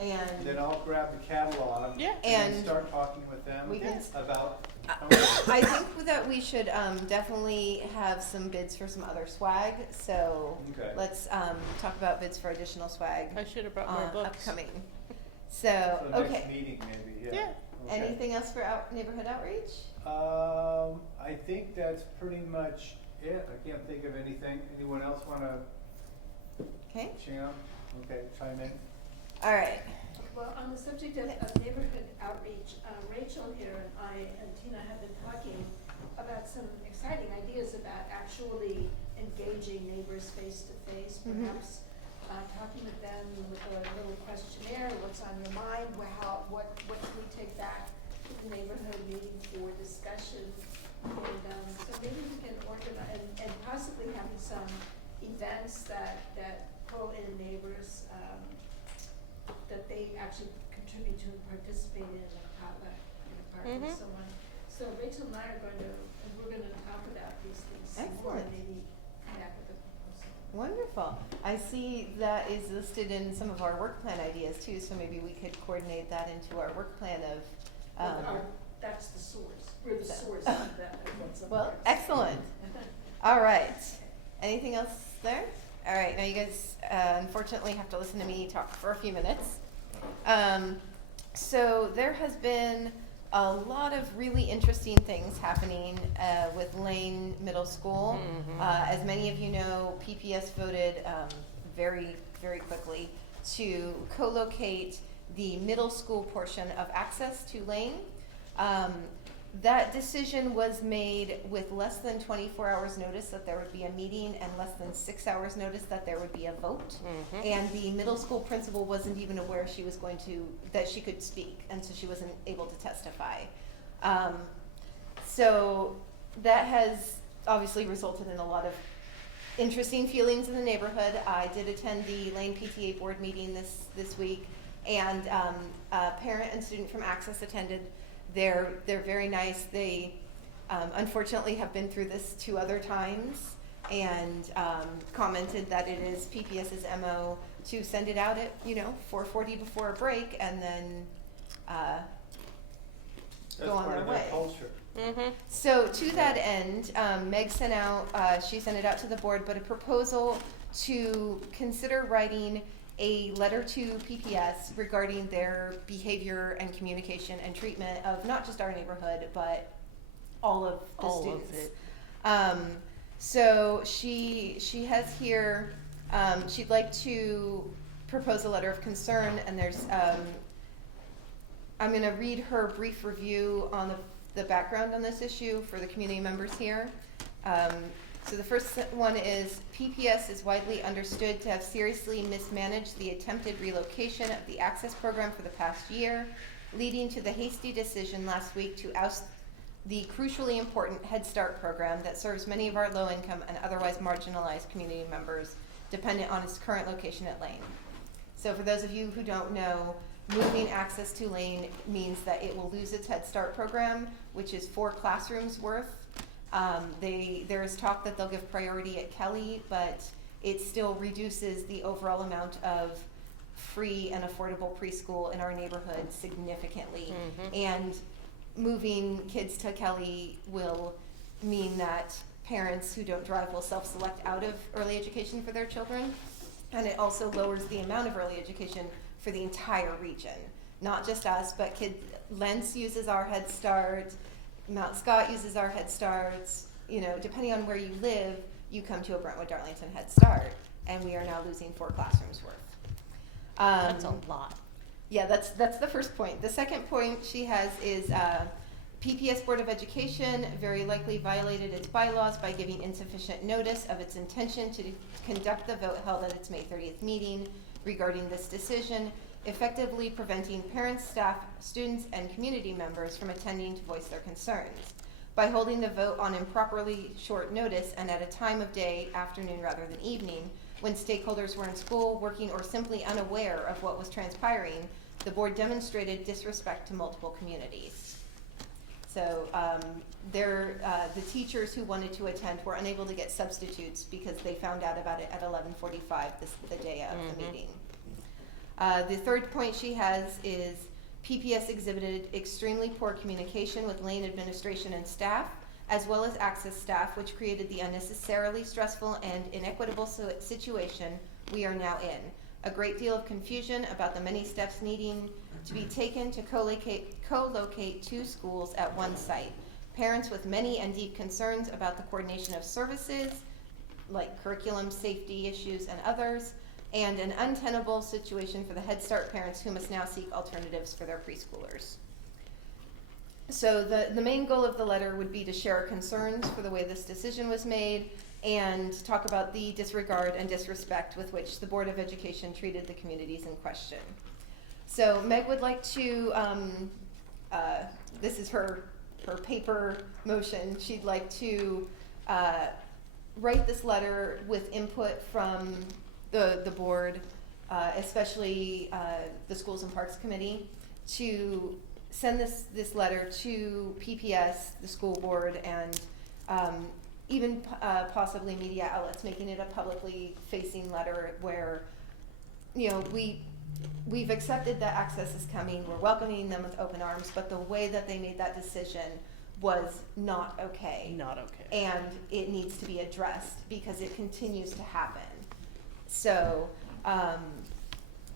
and then I'll grab the catalog. Yeah. And then And start talking with them we can about. I think that we should definitely have some bids for some other swag, so Okay. let's talk about bids for additional swag I should have brought more books. upcoming. So, So next okay, meeting maybe, yeah. Yeah. Okay. anything else for neighborhood outreach? I think that's pretty much it. I can't think of anything. Anyone else wanna Okay, chime in? all right, Well, on the subject of neighborhood outreach, Rachel here and I and Tina have been talking about some exciting ideas about actually engaging neighbors face to face, Mhm. perhaps talking with them with a little questionnaire, what's on your mind, what can we take back to the neighborhood meeting for discussion. And so maybe we can organize, and possibly having some events that pull in neighbors, that they actually contribute to and participate in a potluck in the park and Mhm. so on. So Rachel and I are we're gonna talk about these things some more, Excellent. and maybe come back with a proposal. wonderful. I see that is listed in some of our work plan ideas too, so maybe we could coordinate that into our work plan of, That's the source, we're the So- source of that, of what's up well, there. excellent. All right. Anything else there? All right. Now you guys unfortunately have to listen to me talk for a few minutes. So there has been a lot of really interesting things happening with Lane Middle School. As many of you know, PPS voted very, very quickly to co-locate the middle school portion of access to Lane. That decision was made with less than 24 hours notice that there would be a meeting and less than 6 hours notice that there would be a vote. And the middle school principal wasn't even aware that she could speak, and so she wasn't able to testify. So that has obviously resulted in a lot of interesting feelings in the neighborhood. I did attend the Lane PTA board meeting this week, and a parent and student from Access attended. They're very nice. They unfortunately have been through this 2 other times, and commented that it is PPS's MO to send it out at 4:40 before a break, and then go on their way. That's part of their culture. So to that end, Meg sent out, she sent it out to the board, but a proposal to consider writing a letter to PPS regarding their behavior and communication and treatment of not just our neighborhood, but all of the All of students. it. So she has here, she'd like to propose a letter of concern, and there's, I'm gonna read her brief review on the background on this issue for the community members here. So the first one is, PPS is widely understood to have seriously mismanaged the attempted relocation of the Access program for the past year, leading to the hasty decision last week to oust the crucially important Head Start program that serves many of our low-income and otherwise marginalized community members dependent on its current location at Lane. So for those of you who don't know, moving Access to Lane means that it will lose its Head Start program, which is 4 classrooms worth. There is talk that they'll give priority at Kelly, but it still reduces the overall amount of free and affordable preschool in our neighborhood significantly. And moving kids to Kelly will mean that parents who don't drive will self-select out of early education for their children. And it also lowers the amount of early education for the entire region. Not just us, but Lentz uses our Head Start, Mount Scott uses our Head Starts. You know, depending on where you live, you come to a Brentwood Darlington Head Start. And we are now losing 4 classrooms worth. That's a lot. Yeah, that's the first point. The second point she has is PPS Board of Education very likely violated its bylaws by giving insufficient notice of its intention to conduct the vote held at its May 30th meeting regarding this decision, effectively preventing parents, staff, students, and community members from attending to voice their concerns. By holding the vote on improperly short notice and at a time of day, afternoon rather than evening, when stakeholders were in school, working, or simply unaware of what was transpiring, the board demonstrated disrespect to multiple communities. So the teachers who wanted to attend were unable to get substitutes because they found out about it at 11:45, the day of the meeting. The third point she has is PPS exhibited extremely poor communication with Lane administration and staff, as well as Access staff, which created the unnecessarily stressful and inequitable situation we are now in. A great deal of confusion about the many steps needing to be taken to co-locate 2 schools at one site. Parents with many and deep concerns about the coordination of services, like curriculum, safety issues, and others, and an untenable situation for the Head Start parents who must now seek alternatives for their preschoolers. So the main goal of the letter would be to share our concerns for the way this decision was made and talk about the disregard and disrespect with which the Board of Education treated the communities in question. So Meg would like to, this is her paper motion, she'd like to write this letter with input from the board, especially the Schools and Parks Committee, to send this letter to PPS, the school board, and even possibly media outlets, making it a publicly facing letter where, you know, we've accepted that Access is coming, we're welcoming them with open arms, but the way that they made that decision was not okay. Not okay. And it needs to be addressed because it continues to happen. So,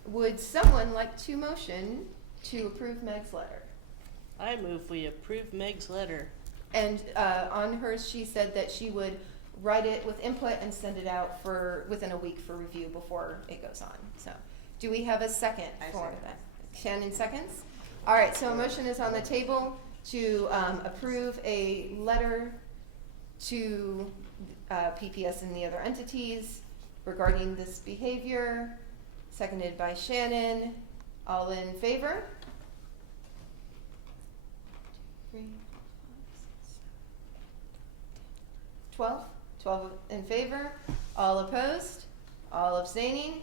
would someone like to motion to approve Meg's letter? I move we approve Meg's letter. And on hers, she said that she would write it with input and send it out within a week for review before it goes on. So, do we have a second for that? Shannon seconds. All right. So a motion is on the table to approve a letter to PPS and the other entities regarding this behavior. Seconded by Shannon. All in favor? 3, 12? 12 in favor. All opposed? All abstaining?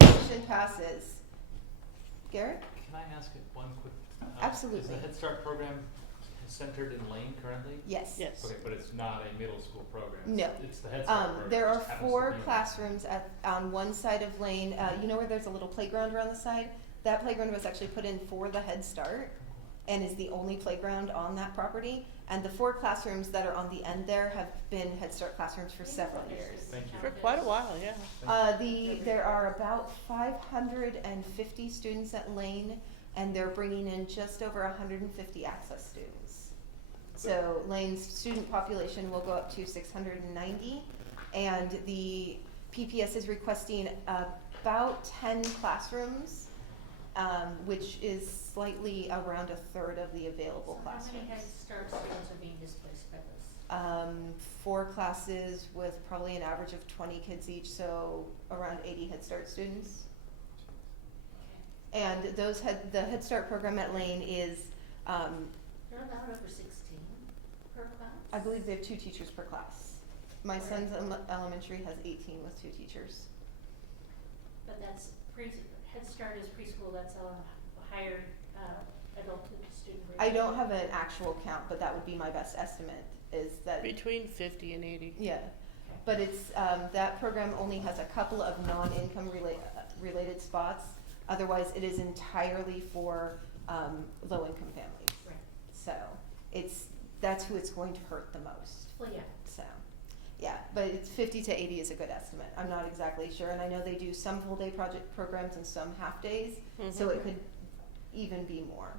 Motion passes. Garrett? Can I ask it one quick? Absolutely. Is the Head Start program centered in Lane currently? Yes. Yes. Okay, but it's not a middle school program. No. It's the Head Start program. There are It just happens to 4 be in- classrooms on one side of Lane. You know where there's a little playground around the side? That playground was actually put in for the Head Start and is the only playground on that property. And the 4 classrooms that are on the end there have been Head Start classrooms for several years. Thank you. For quite a while, yeah. There are about 550 students at Lane, and they're bringing in just over 150 Access students. So Lane's student population will go up to 690, and the PPS is requesting about 10 classrooms, which is slightly around a third of the available So how classrooms. many Head Start students are being displaced by this? 4 classes with probably an average of 20 kids each, so around 80 Head Start students. And the Head Start program at Lane is, They're allowed over 16 per class? I believe they have 2 teachers per class. My son's elementary has 18 with 2 teachers. But that's Head Start is preschool, that's a higher adult student rate. I don't have an actual count, but that would be my best estimate, is that, Between 50 and 80. yeah. But it's, that program only has a couple of non-income related spots. Otherwise, it is entirely for low-income families. Right. So that's who it's going to hurt the most. Well, yeah. So, yeah, but it's 50 to 80 is a good estimate. I'm not exactly sure, and I know they do some full-day project programs and some half-days, so it could even be more.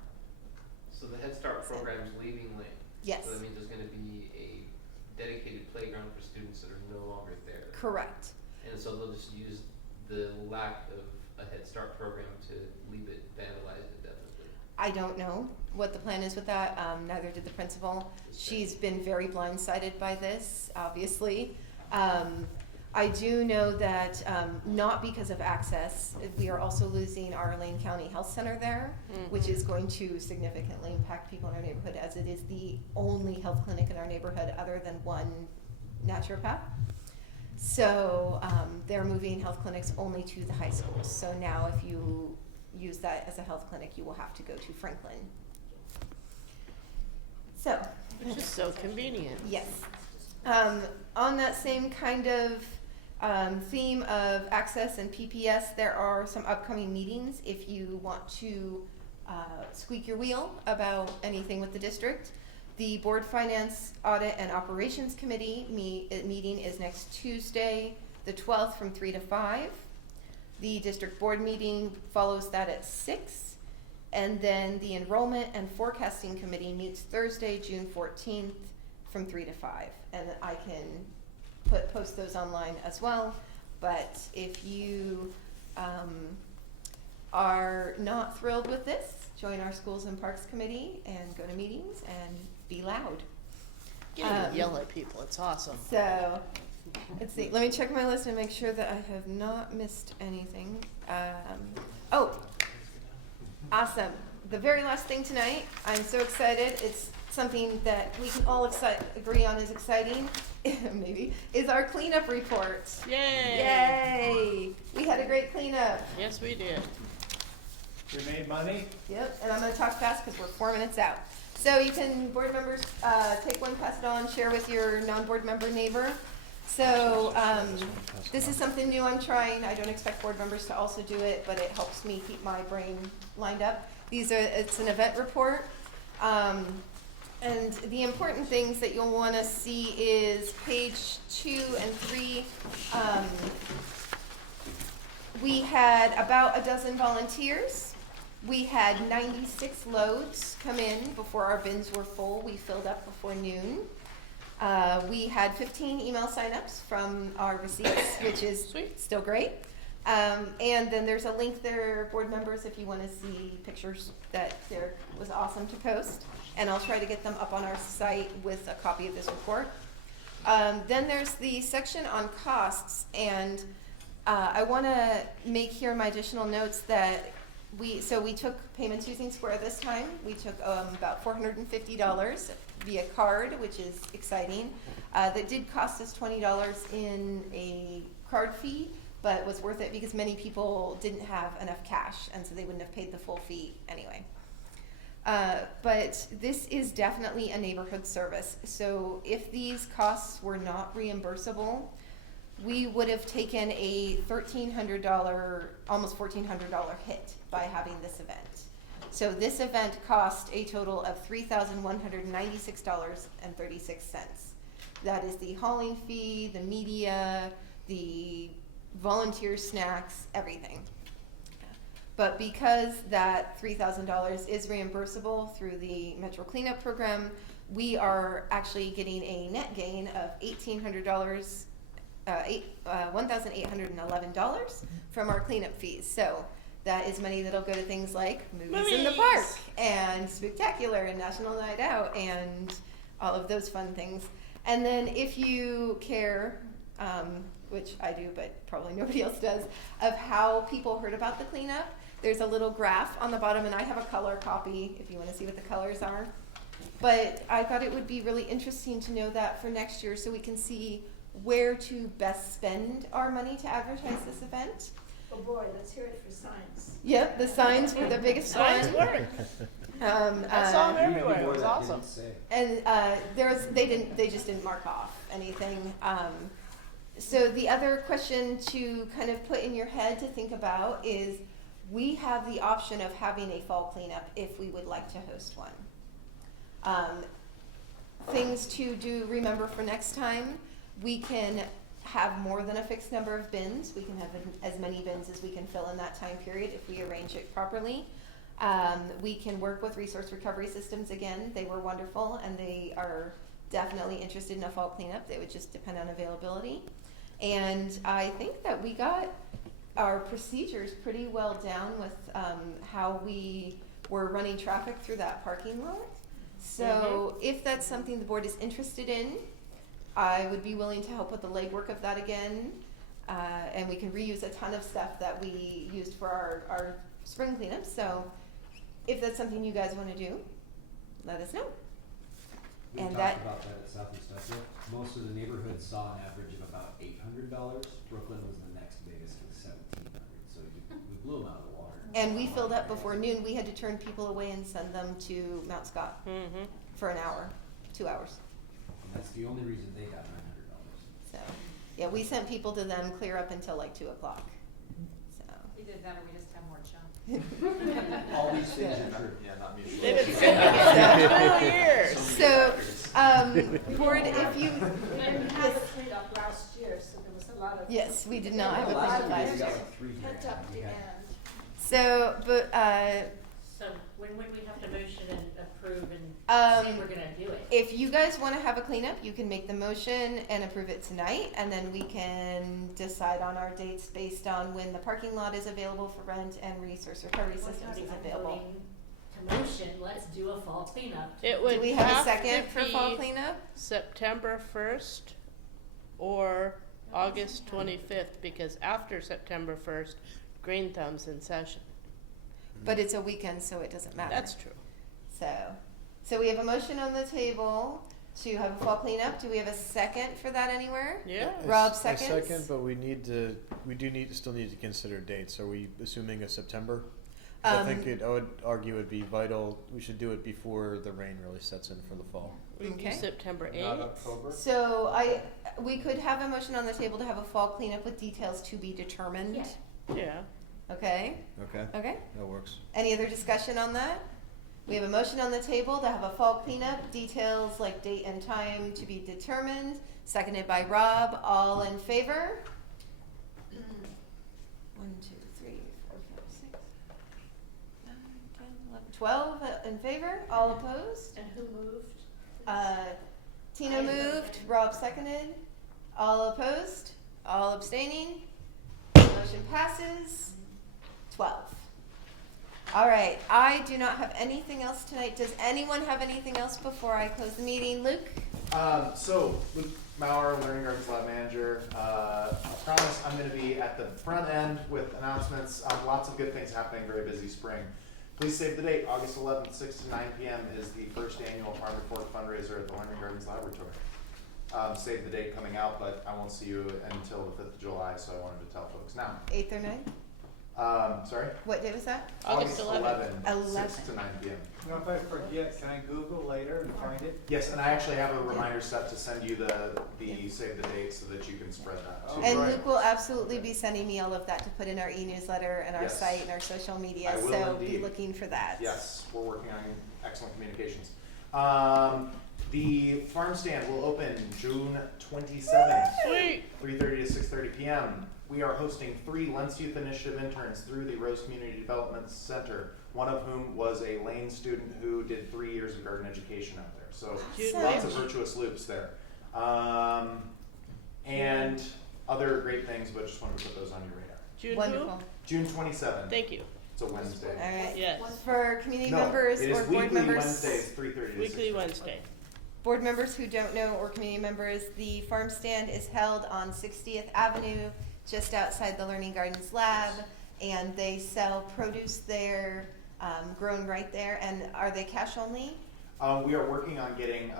So the Head Start program is leaving Lane. Yes. So that means there's going to be a dedicated playground for students that are no longer there. Correct. And so they'll just use the lack of a Head Start program to leave it vandalized indefinitely. I don't know what the plan is with that. Neither did the principal. She's been very blindsided by this, obviously. I do know that not because of access, we are also losing our Lane County Health Center there, which is going to significantly impact people in our neighborhood, as it is the only health clinic in our neighborhood other than one naturopath. So they're moving health clinics only to the high schools. So now if you use that as a health clinic, you will have to go to Franklin. So. Which is so convenient. Yes. On that same kind of theme of access and PPS, there are some upcoming meetings if you want to squeak your wheel about anything with the district. The Board Finance Audit and Operations Committee meeting is next Tuesday, the 12th from 3 to 5. The district board meeting follows that at 6. And then the Enrollment and Forecasting Committee meets Thursday, June 14th from 3 to 5. And I can post those online as well. But if you are not thrilled with this, join our Schools and Parks Committee and go to meetings and be loud. Yell at people, it's awesome. So, let's see, let me check my list and make sure that I have not missed anything. Awesome. The very last thing tonight, I'm so excited, it's something that we can all agree on is exciting, maybe, is our cleanup report. Yay! Yay! We had a great cleanup. Yes, we did. We made money? Yep, and I'm going to talk fast because we're 4 minutes out. So you can, board members, take one, pass it on, share with your non-board member neighbor. So this is something new I'm trying. I don't expect board members to also do it, but it helps me keep my brain lined up. It's an event report. And the important things that you'll want to see is page 2 and 3. We had about a dozen volunteers. We had 96 loads come in before our bins were full. We filled up before noon. We had 15 email signups from our receipts, which is still great. And then there's a link there, board members, if you want to see pictures that there was awesome to post. And I'll try to get them up on our site with a copy of this report. Then there's the section on costs, and I want to make here my additional notes that we took payments using Square this time. We took about $450 via card, which is exciting. That did cost us $20 in a card fee, but was worth it because many people didn't have enough cash, and so they wouldn't have paid the full fee anyway. But this is definitely a neighborhood service. So if these costs were not reimbursable, we would have taken a $1,300, almost $1,400 hit by having this event. So this event cost a total of $3,196.36. That is the hauling fee, the media, the volunteer snacks, everything. But because that $3,000 is reimbursable through the Metro Cleanup Program, we are actually getting a net gain of $1,800, $1,811 from our cleanup fees. So that is money that'll go to things like movies in the park and Spectacular and National Night Out and all of those fun things. And then if you care, which I do, but probably nobody else does, of how people heard about the cleanup, there's a little graph on the bottom, and I have a color copy if you want to see what the colors are. But I thought it would be really interesting to know that for next year so we can see where to best spend our money to advertise this event. Oh boy, let's hear it for signs. Yep, the signs were the biggest Signs one. work. I saw them everywhere. It was awesome. And they just didn't mark off anything. So the other question to kind of put in your head to think about is, we have the option of having a fall cleanup if we would like to host one. Things to do, remember for next time, we can have more than a fixed number of bins. We can have as many bins as we can fill in that time period if we arrange it properly. We can work with Resource Recovery Systems again. They were wonderful, and they are definitely interested in a fall cleanup. They would just depend on availability. And I think that we got our procedures pretty well down with how we were running traffic through that parking lot. So if that's something the board is interested in, I would be willing to help with the legwork of that again. And we can reuse a ton of stuff that we used for our spring cleanup. So if that's something you guys want to do, let us know. We And talked about that at Southeast Festival. Most of the neighborhoods saw an average of about $800. Brooklyn was the next biggest with $1,700. So we blew them out of the water. And we filled up before noon. We had to turn people away and send them to Mount Scott for an hour, 2 hours. And that's the only reason they got $900. So, yeah, we sent people to them clear up until like 2 o'clock. So. We did that, or we just have more junk. All these things are true. Yeah, not mutual. They've been sending it for 2 years. So, board, if you, We didn't have a cleanup last year, so there was a lot of. yes, we did not have a Last cleanup year last we year. got like 3 grand. Pent up We had- demand. So, but, So when would we have to motion and approve and Um, say we're gonna do it? if you guys want to have a cleanup, you can make the motion and approve it tonight, and then we can decide on our dates based on when the parking lot is available for rent and Resource Recovery We're Systems not is even available. voting to motion, let's do a fall cleanup. It would Do we have a to second for fall be cleanup? September 1st or August 25th, because after September 1st, Green Thumb's in session. But it's a weekend, so it doesn't matter. That's true. So we have a motion on the table to have a fall cleanup. Do we have a second for that anywhere? Yeah. Rob I seconds? second, but we still need to consider dates. Are we assuming a September? I think I would argue it'd be vital, we should do it before the rain really sets in for the fall. We can do Okay. September 8th. Not October? So we could have a motion on the table to have a fall cleanup with details to be determined. Yeah. Yeah. Okay, Okay, okay. that works. Any other discussion on that? We have a motion on the table to have a fall cleanup, details like date and time to be determined, seconded by Rob. All in favor? 1, 2, 3, 4, 5, 6, 9, 10, 11, 12 in favor. All opposed? And who moved? Tina moved, Rob seconded. All opposed? All abstaining? Motion passes. 12. All right, I do not have anything else tonight. Does anyone have anything else before I close the meeting? Luke? So Luke Maurer, Learning Gardens Lab Manager. I promise I'm going to be at the front end with announcements. Lots of good things happening. Very busy spring. Please save the date. August 11th, 6 to 9 p.m. is the first annual Farm to Fork fundraiser at the Learning Gardens Laboratory. Save the date coming out, but I won't see you until the 5th of July, so I wanted to tell folks now. 8th or 9th? Sorry? What day was that? August 11th. 6 to 9 p.m. You know, if I forget, can I Google later and find it? Yes, and I actually have a reminder set to send you the save the date so that you can spread that too. And Luke will absolutely be sending me all of that to put in our e-newsletter and our Yes. site and our social media, I will so be indeed. looking for that. Yes, we're working on excellent communications. The farm stand will open June 27th, Sweet. 3:30 to 6:30 p.m. We are hosting 3 Lentz Youth Initiative interns through the Rose Community Development Center. one of whom was a Lane student who did 3 years of garden education out there. So Awesome. lots of virtuous loops there. And other great things, but just wanted to put those on your radar. June Wonderful. June 27th. Thank you. It's a Wednesday. All right. Yes. For community No, members it is or board weekly members. Wednesdays, 3:30 to Weekly 6:30. Wednesday. Board members who don't know, or community members, the farm stand is held on 60th Avenue, just outside the Learning Gardens Lab, and they sell produce there, grown right there. And are they cash only? We are working on getting,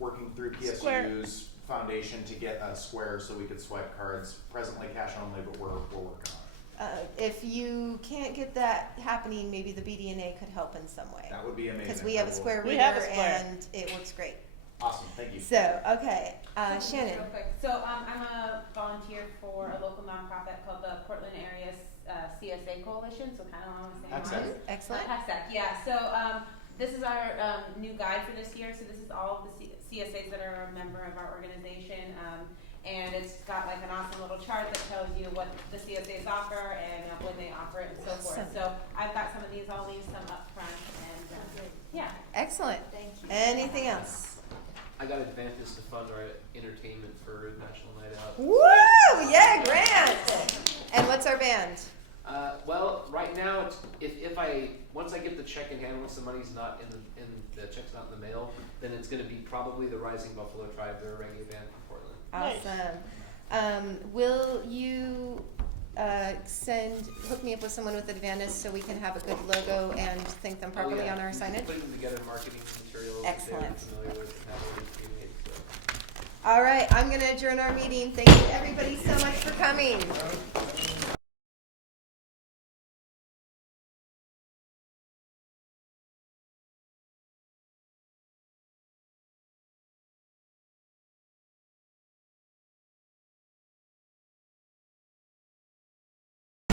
working through Square. PSU's foundation to get a Square so we could swipe cards. Presently cash only, but we're working on it. If you can't get that happening, maybe the BDNA could help in some way. That would be amazing. Because we have a Square We reader have a Square. and it works great. Awesome, thank you. So, okay, Shannon. Real quick. So I'm a volunteer for a local nonprofit called the Portland Area CSA Coalition, so kind of along the same Excellent. lines. Excellent. PACSAC, yeah. So this is our new guide for this year. So this is all of the CSAs that are a member of our organization. And it's got like an awesome little chart that tells you what the CSAs offer and when they offer it and so forth. Awesome. So I've got some of these, I'll leave some up front and yeah. Excellent. Thank you. Anything else? I got Advantage to fund our entertainment for National Night Out. Woo! Yeah, Grant! And what's our band? Well, right now, if I once I get the check in hand, once the money's not in the check's not in the mail, then it's going to be probably the Rising Buffalo Tribe. They're a reggae band from Portland. Awesome. Will you hook me up with someone with Advantage so we can have a good logo and thank them properly Oh, yeah. on our We signage? putting together marketing materials Excellent. that they're familiar with and have already communicated. So. All right, I'm going to adjourn our meeting. Thank you everybody so much for coming.